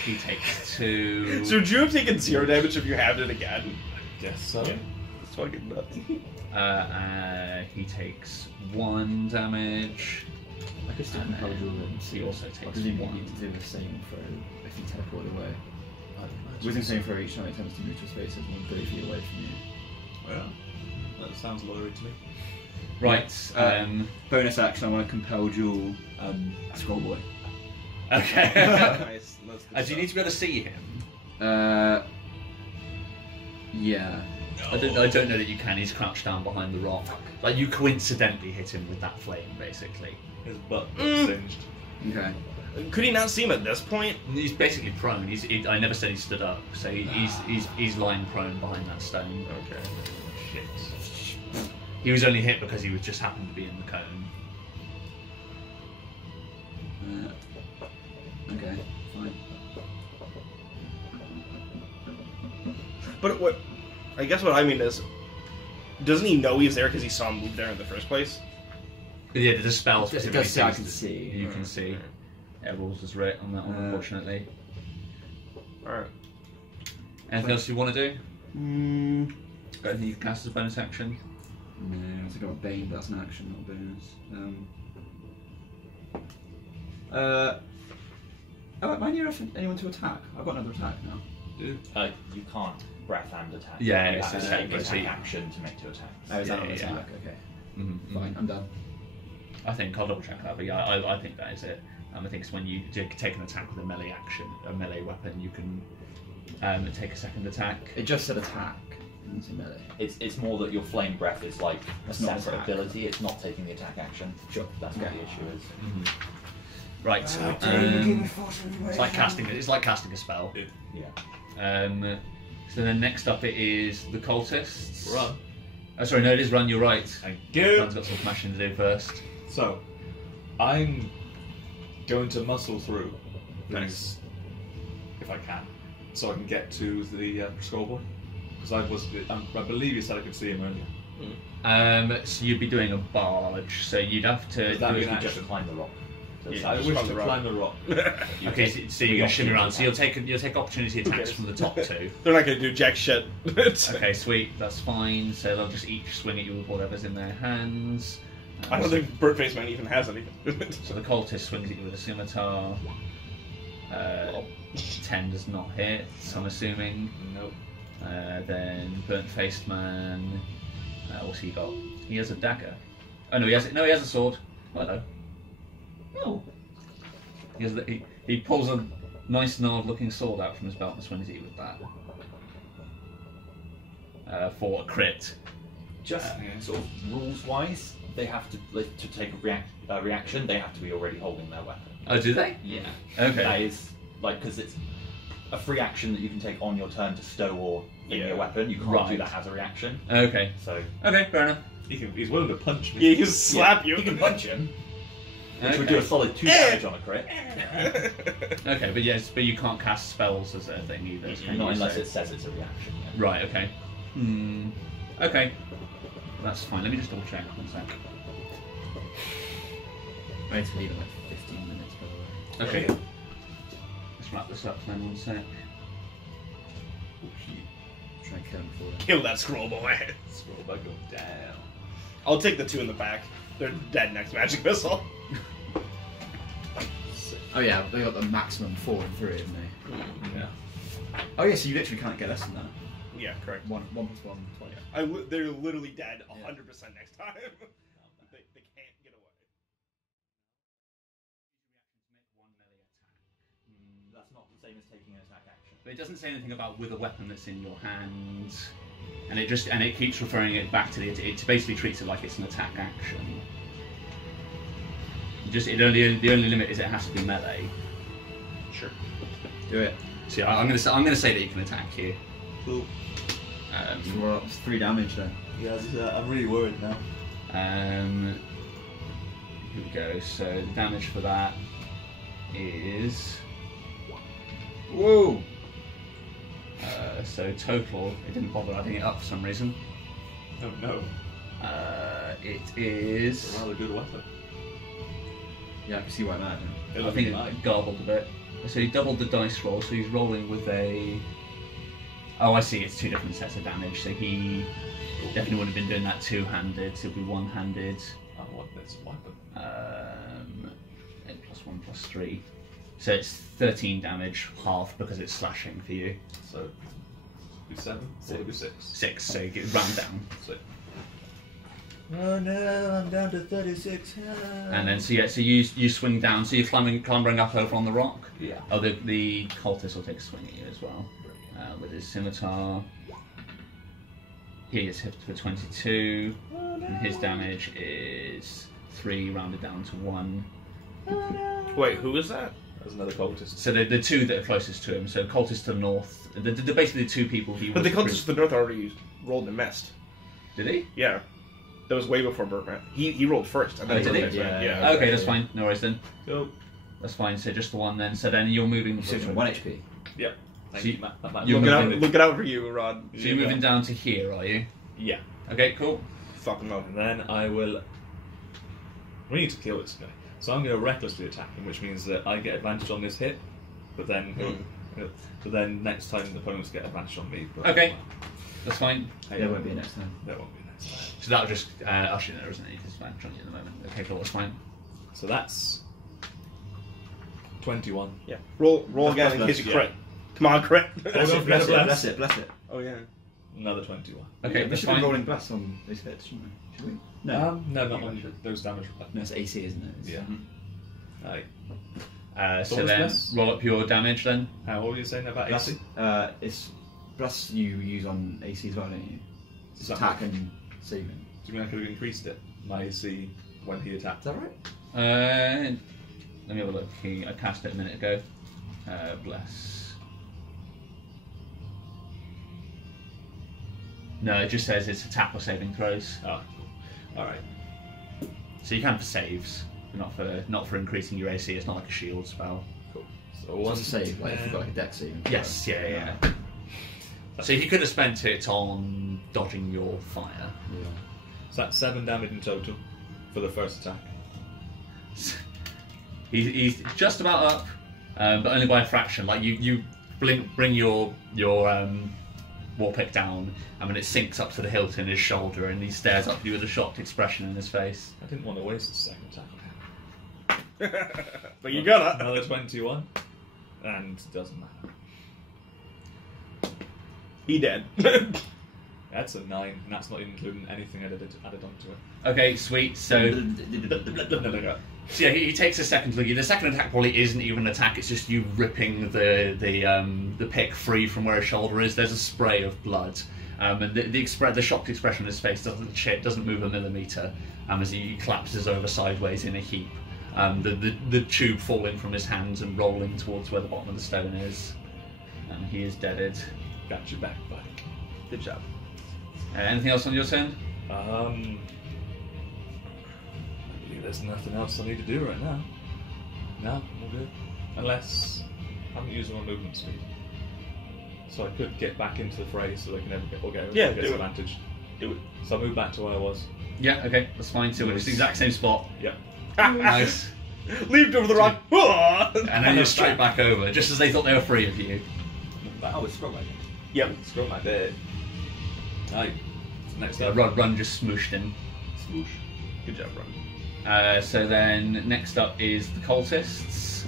He takes 2. So would you have taken 0 damage if you had it again? I guess so. It's fucking nuts. He takes 1 damage. I could still compel Jewel and see. He also takes Presumably 1. you need to do the same throw if you teleport away. Within saving throw each time it attempts to move to a space that's 130 feet away from you. Well, that sounds lawyery to me. Right. Bonus action, I want to compel Jewel Scroll Boy. Okay. Nice. That's Do you need to be able to see him? Yeah. I don't know that you can. He's crouched down behind the rock. Like you coincidentally hit him with that flame, basically. His butt looks singed. Okay. Could he not see him at this point? He's basically prone. I never said he stood up, so he's lying prone behind that stone. Okay. Shit. He was only hit because he was just happened to be in the cone. Okay, fine. But what? I guess what I mean is, doesn't he know he's there because he saw him move there in the first place? But yeah, the spell It specifically does say I says can that see. You can see. Yeah, rules is writ on that one, unfortunately. Alright. Anything else you want to do? Mm. Got anything you can cast as a bonus action? No, I think I got Bane, but that's an action, not a bonus. Oh, am I near anyone to attack? I've got another attack now. You can't breath and attack. Yeah, you it's have to a take separate attack team. action to make 2 attacks. Oh, is that Yeah, not an yeah. attack? Okay. Mm-hmm. Fine, I'm done. I think I'll double check that, but yeah, I think that is it. I think it's when you take an attack with a melee action, a melee weapon, you can take a second attack. It just said attack. It didn't say melee. It's more that your flame breath is like a It's not separate attack. ability. It's not taking the attack action. Sure. That's what the issue is. Right. It's like casting. It's like casting a spell. Yeah. So then next up it is the cultists. Run. Oh, sorry, no, it is run. You're right. Thank you. Run's got some smashing to do first. So, I'm going to muscle through these, if I can, so I can get to the scroll boy. Because I believe you said I could see him earlier. So you'd be doing a barge, so you'd have to. Does that mean You just climb the rock. So Yeah, I wish to climb the rock. Okay, so you're gonna shimmy around. So you'll take opportunity attacks from the top two. They're not going to do jack shit. Okay, sweet, that's fine. So they'll just each swing at you with whatever's in their hands. I don't think Birdface Man even has anything. So the cultist swings at you with a scimitar. 10 does not hit, so I'm assuming. Nope. Then burnt faced man. What's he got? He has a dagger. Oh no, he has a sword. Oh, hello. Oh. He pulls a nice gnarled-looking sword out from his belt and swings at you with that. For a crit. Just sort of rules-wise, they have to take a reaction. They have to be already holding their weapon. Oh, do they? Yeah. Okay. That is because it's a free action that you can take on your turn to stow or in your weapon. You can't do that as a reaction. Okay. So okay, fair enough. He's willing to punch me. Yeah, he can slap you. You can punch him, which Okay. would do a solid 2 damage on a crit. Okay, but you can't cast spells as a thing either. Can Not you? unless So- it says it's a reaction. Yeah. Right. Okay. Okay. That's fine. Let me just double check. 1 sec. I need to leave in like 15 minutes, by the way. Okay. Let's wrap this up then. 1 sec. Try and kill him before then. Kill that scroll boy. Scroll back go down. I'll take the 2 in the back. They're dead next magic missile. Oh yeah, they got the maximum 4 and 3, haven't they? Yeah. Oh yeah, so you literally can't get less than that. Yeah, correct. 1 plus 1, 20. They're literally dead 100% next time. they can't get away. That's not the same as taking an attack action. But it doesn't say anything about with a weapon that's in your hand, and it keeps referring it back to it basically treats it like it's an attack action. The only limit is it has to be melee. Sure. Do it. So yeah, I'm gonna say that you can attack here. Cool. So we're up to 3 damage then. Yeah, I'm really worried now. Here we go. So the damage for that is Whoa! so total. It didn't bother adding it up for some reason. Oh no. It It's is. a rather good weapon. Yeah, I can see why I'm at now. I think it garbled a bit. So he doubled the dice roll. So he's rolling with a. Oh, I see. It's 2 different sets of damage. So he definitely wouldn't have been doing that 2-handed. So it'll be 1-handed. I want this weapon. 8 plus 1 plus 3. So it's 13 damage, half because it's slashing for you. So, it'll be 7, or it'll be 6. 6, so you get round down. 6. Oh no, I'm down to 36. And then so you swing down. So you're clambering up over on the rock. Yeah. Oh, the cultist will take a swing at you as well with his scimitar. He is hit for 22, and his damage is 3 rounded down to 1. Wait, who is that? There's another cultist. So the 2 that are closest to him. So cultist to the north. They're basically the 2 people he. But the cultist to the north already rolled and missed. Did he? Yeah. That was way before Birdman. He rolled first. And then Oh, did he? Birdman went. Yeah. Okay, that's fine. No worries then. Go. That's fine. So just the 1 then. So then you're moving. So it's 1 HP. Yeah. Thank So you, Matt. That might you're be- moving- Look it out for you, Rod. So you're moving down to here, are you? Yeah. Okay, cool. Fuck him up. And then I will. We need to kill this guy. So I'm going to recklessly attack him, which means that I get advantage on this hit, but then next time the opponents get advantage on me. But Okay. That's fine. There won't be next time. There won't be next time. So that'll just actually no, there isn't any disadvantage on you at the moment. Okay, cool. That's fine. So that's 21. Yeah. Roll again in case you crit. Come on, crit. Bless it, Bless bless it, bless it. Oh yeah. Another 21. Okay, we that's should be fine. rolling bless on these hits, shouldn't we? Should we? No. No, not on those damage. No, it's AC, isn't it? It's, Yeah. Aye. So Bonus then bless? roll up your damage then. What were you saying about Bless, AC? it's bless you use on AC as well, don't you? It's Is that attack right? and saving. Do you mean I could have increased it? My AC when he attacked. Is that right? Let me have a look. I cast it a minute ago. Bless. No, it just says it's attack or saving throws. Oh, cool. Alright. So you can for saves, but not for increasing your AC. It's not like a shield spell. Cool. So One one save, like if you've got like a dex save. Yes, yeah. So you could have spent it on dodging your fire. Yeah. So that's 7 damage in total for the first attack. He's just about up, but only by a fraction. Like you bring your war pick down, and when it sinks up to the hilt in his shoulder, and he stares up at you with a shocked expression in his face. I didn't want to waste the second attack on him. But you gotta. Another 21, and doesn't matter. He dead. That's a 9, and that's not including anything added onto it. Okay, sweet. So yeah, he takes a second look. The second attack probably isn't even an attack. It's just you ripping the pick free from where his shoulder is. There's a spray of blood, and the shocked expression on his face doesn't move a millimeter. As he collapses over sideways in a heap. The tube falling from his hands and rolling towards where the bottom of the stone is. And he is deaded. Got your back, buddy. Good job. Anything else on your turn? I believe there's nothing else I need to do right now. No, we're good. Unless I haven't used my movement speed. So I could get back into the fray so they can never get Yeah, do it. disadvantage. Do it. So I move back to where I was. Yeah, okay, that's fine too. It's the exact same spot. Yeah. Nice. Leaped over the rock. And then you're straight back over, just as they thought they were free of you. Oh, it's scroll wagon. Yep. Scroll my bed. Right. Next up. Run just smooshed him. Swoosh. Good job, Ron. So then next up is the cultists.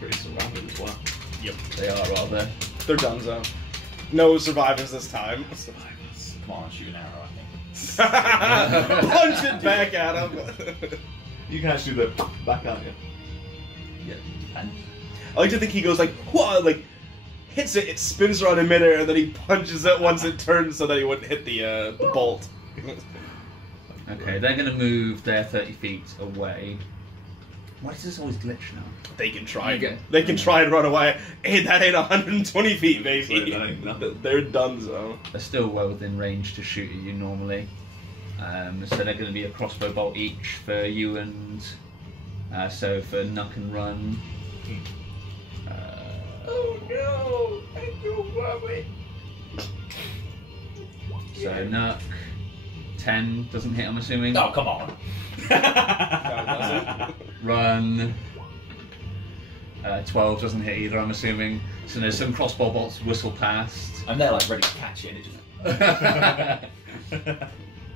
Pretty surrounded as well. Yep. They are rather. They're donezo. No survivors this time. Survivors. Come on, shoot an arrow, I think. Punch it back at him. You can actually do the back out, yeah. Yeah, depends. I like to think he goes like, whoa, like hits it, it spins around in midair, and then he punches it once it turns so that he wouldn't hit the bolt. Okay, they're going to move their 30 feet away. Why does this always glitch now? They can try. Okay. They can try and run away. Hey, that ain't 120 feet, baby. That ain't nothing. They're donezo. They're still well within range to shoot at you normally. So they're going to be a crossbow bolt each for you and... so for Nuck and Run... Oh no! I don't love it! So Nuck... 10 doesn't hit, I'm assuming. Oh, come on! Run... 12 doesn't hit either, I'm assuming. So there's some crossbow bolts whistle past. And they're like ready to catch it and it just...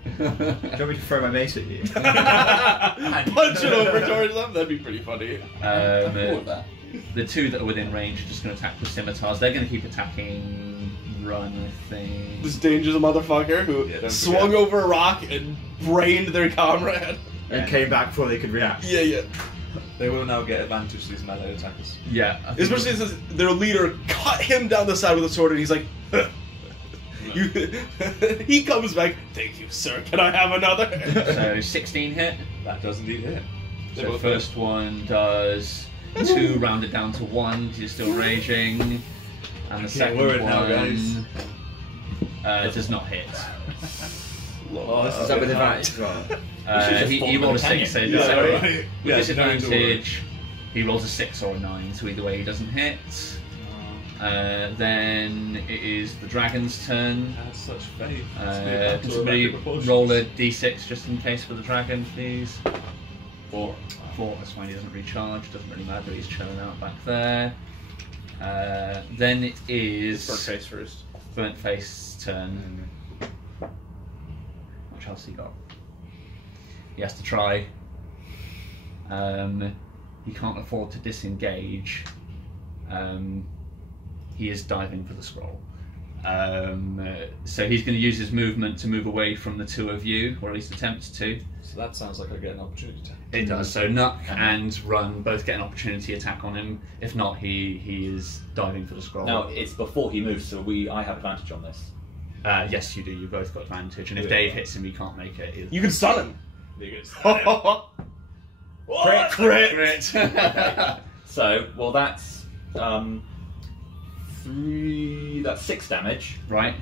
Do you want me to throw my mace at you? Punch it over towards them? That'd be pretty funny. I'm cool with that. The two that are within range are just going to attack with scimitars. They're going to keep attacking Run, I think. This dangerous motherfucker who swung over a rock and brained their comrade. And came back before they could react. Yeah, yeah. They will now get advantage to these melee attackers. Yeah. I think Especially since their leader cut him down the side with a sword and he's like, huh. He comes back, thank you, sir, can I have another? So 16 hit. That does indeed hit. So the first one does 2, rounded down to 1, he's still raging. And the second worried one now, guys. does not hit. Oh, this is that with advantage as well. He rolled a 6, so Yeah, so right. with Yeah, disadvantage, he rolls a 6 or a 9, so either way he doesn't hit. Then it is the dragon's turn. Has such faith. Can somebody roll a d6 just in case for the dragon, please? 4. That's fine, he doesn't recharge, doesn't really matter, he's chilling out back there. Then it is Burnt face first. Burnt Face's turn. What else he got? He has to try. He can't afford to disengage. He is diving for the scroll. So he's going to use his movement to move away from the two of you, or at least attempt to. So that sounds like I get an opportunity attack. It does. So Nuck and Run both get an opportunity attack on him. If not, he is diving for the scroll. Now, it's before he moves, so I have advantage on this. Yes, you do. You've both got advantage. And if Dave hits him, he can't make it. Either. You can stun him. Crit! So, well, that's 3. That's 6 damage. Right.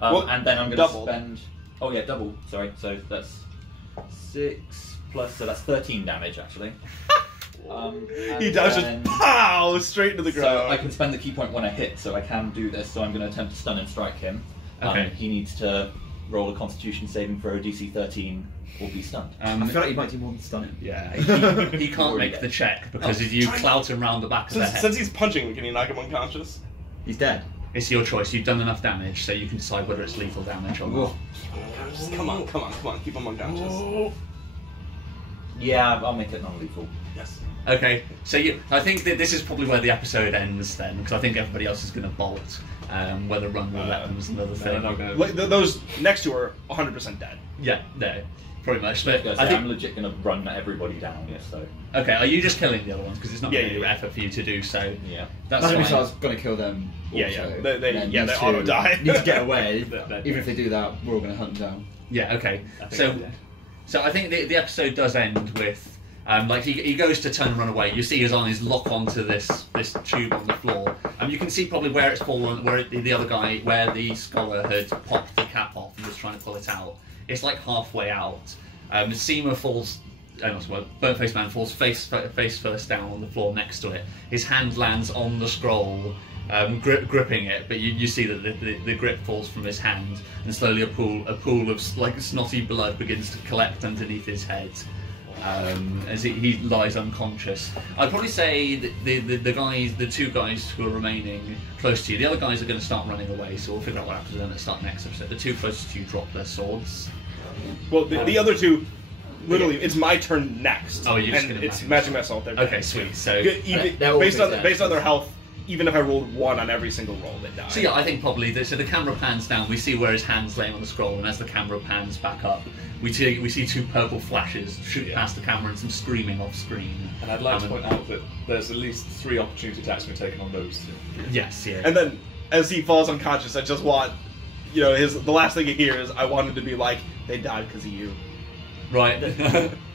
Well, And then I'm going to double. spend. Oh yeah, double. Sorry. So that's 6 plus. So that's 13 damage actually. He And does then- just pow straight into the So ground. I can spend the key point when I hit, so I can do this. So I'm going to attempt to stun and strike him. Okay. He needs to roll a Constitution saving throw, DC 13, or be stunned. I feel like you might do more than stun him. Yeah, he can't make the check because if you try clout him round the back of the head, Since he's punching, can you knock him unconscious? He's dead. it's your choice. You've done enough damage, so you can decide whether it's lethal damage or not. Just come on, keep him unconscious. Yeah, I'll make it non-lethal. Yes. Okay, so I think that this is probably where the episode ends then, because I think everybody else is going to bolt. Whether run more weapons and another thing. Like, those next two are 100% dead. Yeah, no, pretty much. But I I am think. legit going to run everybody down. So Okay, are you just killing the other ones? Because it's not Yeah, going to yeah, be yeah. effort for you to do so. yeah. That's I fine. I was going to kill them. Yeah, also. yeah. They And then they these auto two die. need to get away. They're Even if they do that, we're all going to hunt them down. Yeah, okay. I think So, I'm dead. so I think the episode does end with. Like he goes to turn and run away. You see his eyes lock onto this tube on the floor, and you can see probably where it's fallen, where the other guy, where the scholar had popped the cap off and was trying to pull it out. It's like halfway out. Seema falls. Burnt Face Man falls face first down on the floor next to it. His hand lands on the scroll, gripping it, but you see that the grip falls from his hand, and slowly a pool of like snotty blood begins to collect underneath his head. As he lies unconscious. I'd probably say the two guys who are remaining close to you, the other guys are going to start running away, so we'll figure out what happens to them at the start next episode. The two closest to you drop their swords. Well, the other two, literally, it's my turn next. Oh, you're just and gonna it's magic magic myself. They're Okay, dead. sweet. So, Even, They're all based on dead. their health, even if I rolled 1 on every single roll, they die. so yeah, I think probably the camera pans down. We see where his hand's laying on the scroll, and as the camera pans back up, we see two purple flashes shoot past the camera and some screaming off screen. And I'd like to point out that there's at least 3 opportunity attacks being taken on those two. Yes, yeah. And then, as he falls unconscious, I just want, the last thing he hears, I wanted to be like, they died because of you. Right.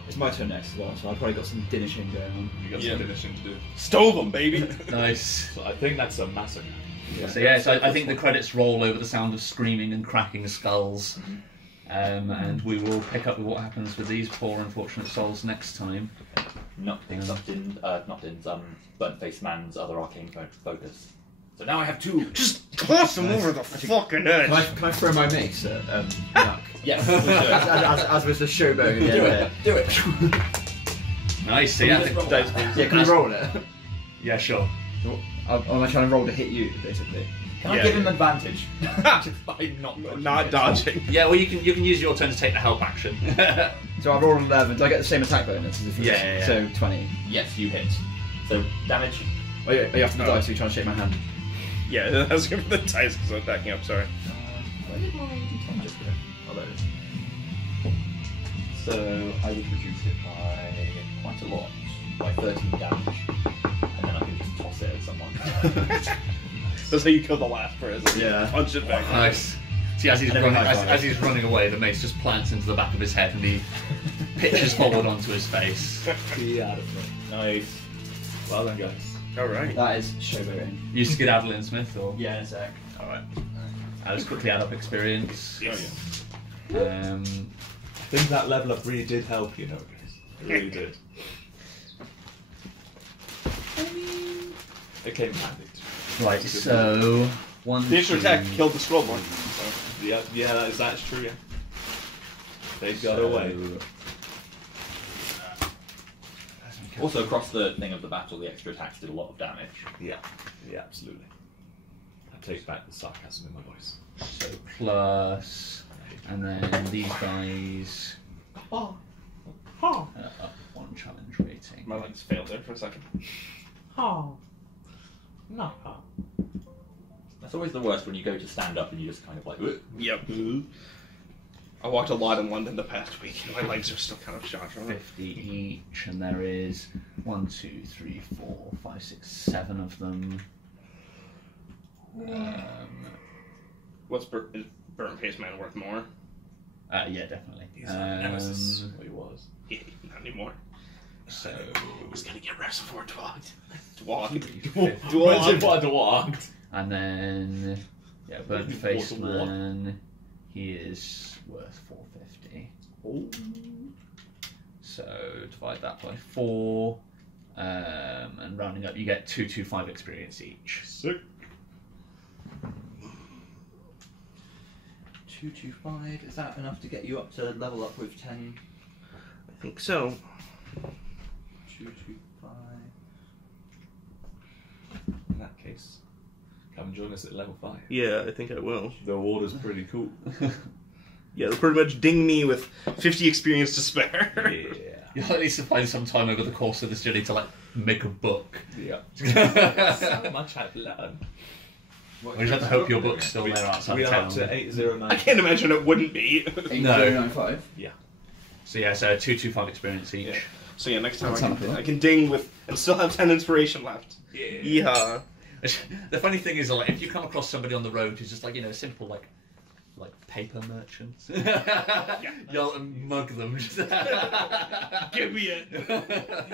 It's my turn next as well, so I've probably got some dinishing going on. You got Yeah. some finishing to do. Stove them, baby. Nice. So I think that's a massacre. So yeah, so I think the credits roll over the sound of screaming and cracking skulls, and we will pick up with what happens with these poor unfortunate souls next time. Not Din's Burnt Face Man's other arcane focus. So now I have 2. Just toss them over the fucking edge. Can I throw my mace at Nuck? Yes, we'll do it. as was the showboat. Yeah, Do it. Nice. So yeah, I think, Dice, please. yeah, can I roll it? yeah, sure. Am I trying to roll to hit you, basically? Can I Yeah, give yeah. him advantage? By Not dodging. Yeah, well, you can use your turn to take the help action. So I roll an 11. Do I get the same attack bonus as if it was Yeah. So 20. Yes, you hit. So damage. Oh, yeah, you have to be dice, so you're trying to shake my hand. Yeah, that's good for the dice because I'm backing up, sorry. Where did my d10 just go? Oh, there it is. So I would reduce it by quite a lot, by 13 damage, and then I can just toss it at someone. That's how you kill the last person. Yeah. Punch it back. Nice. See, as he's And then running, high five. as he's running away, the mace just plants into the back of his head, and he pitches forward onto his face. Nice. Well done, guys. Alright. That is showboating. You skedaddle in, Smith, or Yeah, in a sec. Alright. I'll just quickly add up experience. Yes. Um, I think that level up really did help, guys. It really did. It came handy. right, so one. The extra attack two- killed the scroll one. So. Yeah, that's true, yeah. They got away. Also, across the thing of the battle, the extra attacks did a lot of damage. Yeah, absolutely. I take back the sarcasm in my voice. So plus, and then these guys. Up 1 challenge rating. My legs failed there for a second. That's always the worst when you go to stand up and you just kind of like. "Ugh." Yep. I walked a lot in London the past week, and my legs are still kind of shot from it. 50 each, and there is 1, 2, 3, 4, 5, 6, 7 of them. What's is Burnt Face Man worth more? Yeah, definitely. He's not nemesis. Well, he was. Yeah, not anymore. So He's gonna get reps before Dwog. What? What? And then, yeah, burnt face Water war. man, he is worth 450. Oh. So divide that by 4, and rounding up, you get 225 experience each. Sick. 225. Is that enough to get you up to level up with 10? I think so. 225. In that case, come join us at level 5. Yeah, I think I will. The water's pretty cool. Yeah, they'll pretty much ding me with 50 experience to spare. Yeah. You'll at least find some time over the course of this journey to like make a book. Yeah. So much I've learned. We just have to hope your book's still there outside We are town. up to 8095. I can't imagine it wouldn't be. 8095. So yeah, so 225 experience each. Yeah. So yeah, next time That's not bad. I can ding with and still have 10 inspiration left. Yeah. The funny thing is, like, if you come across somebody on the road who's just like, you know, simple like paper merchants, you'll mug them. Just Give me it. You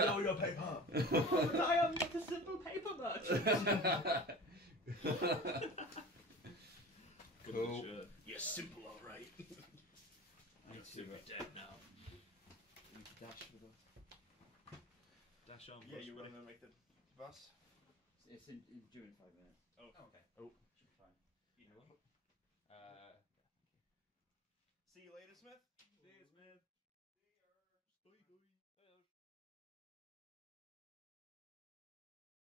know your paper. I am not a simple paper merchant. Cool. You're simple, alright. I'm dead now. Dash on. Yeah, you want to make the bus? It's in due in 5 minutes.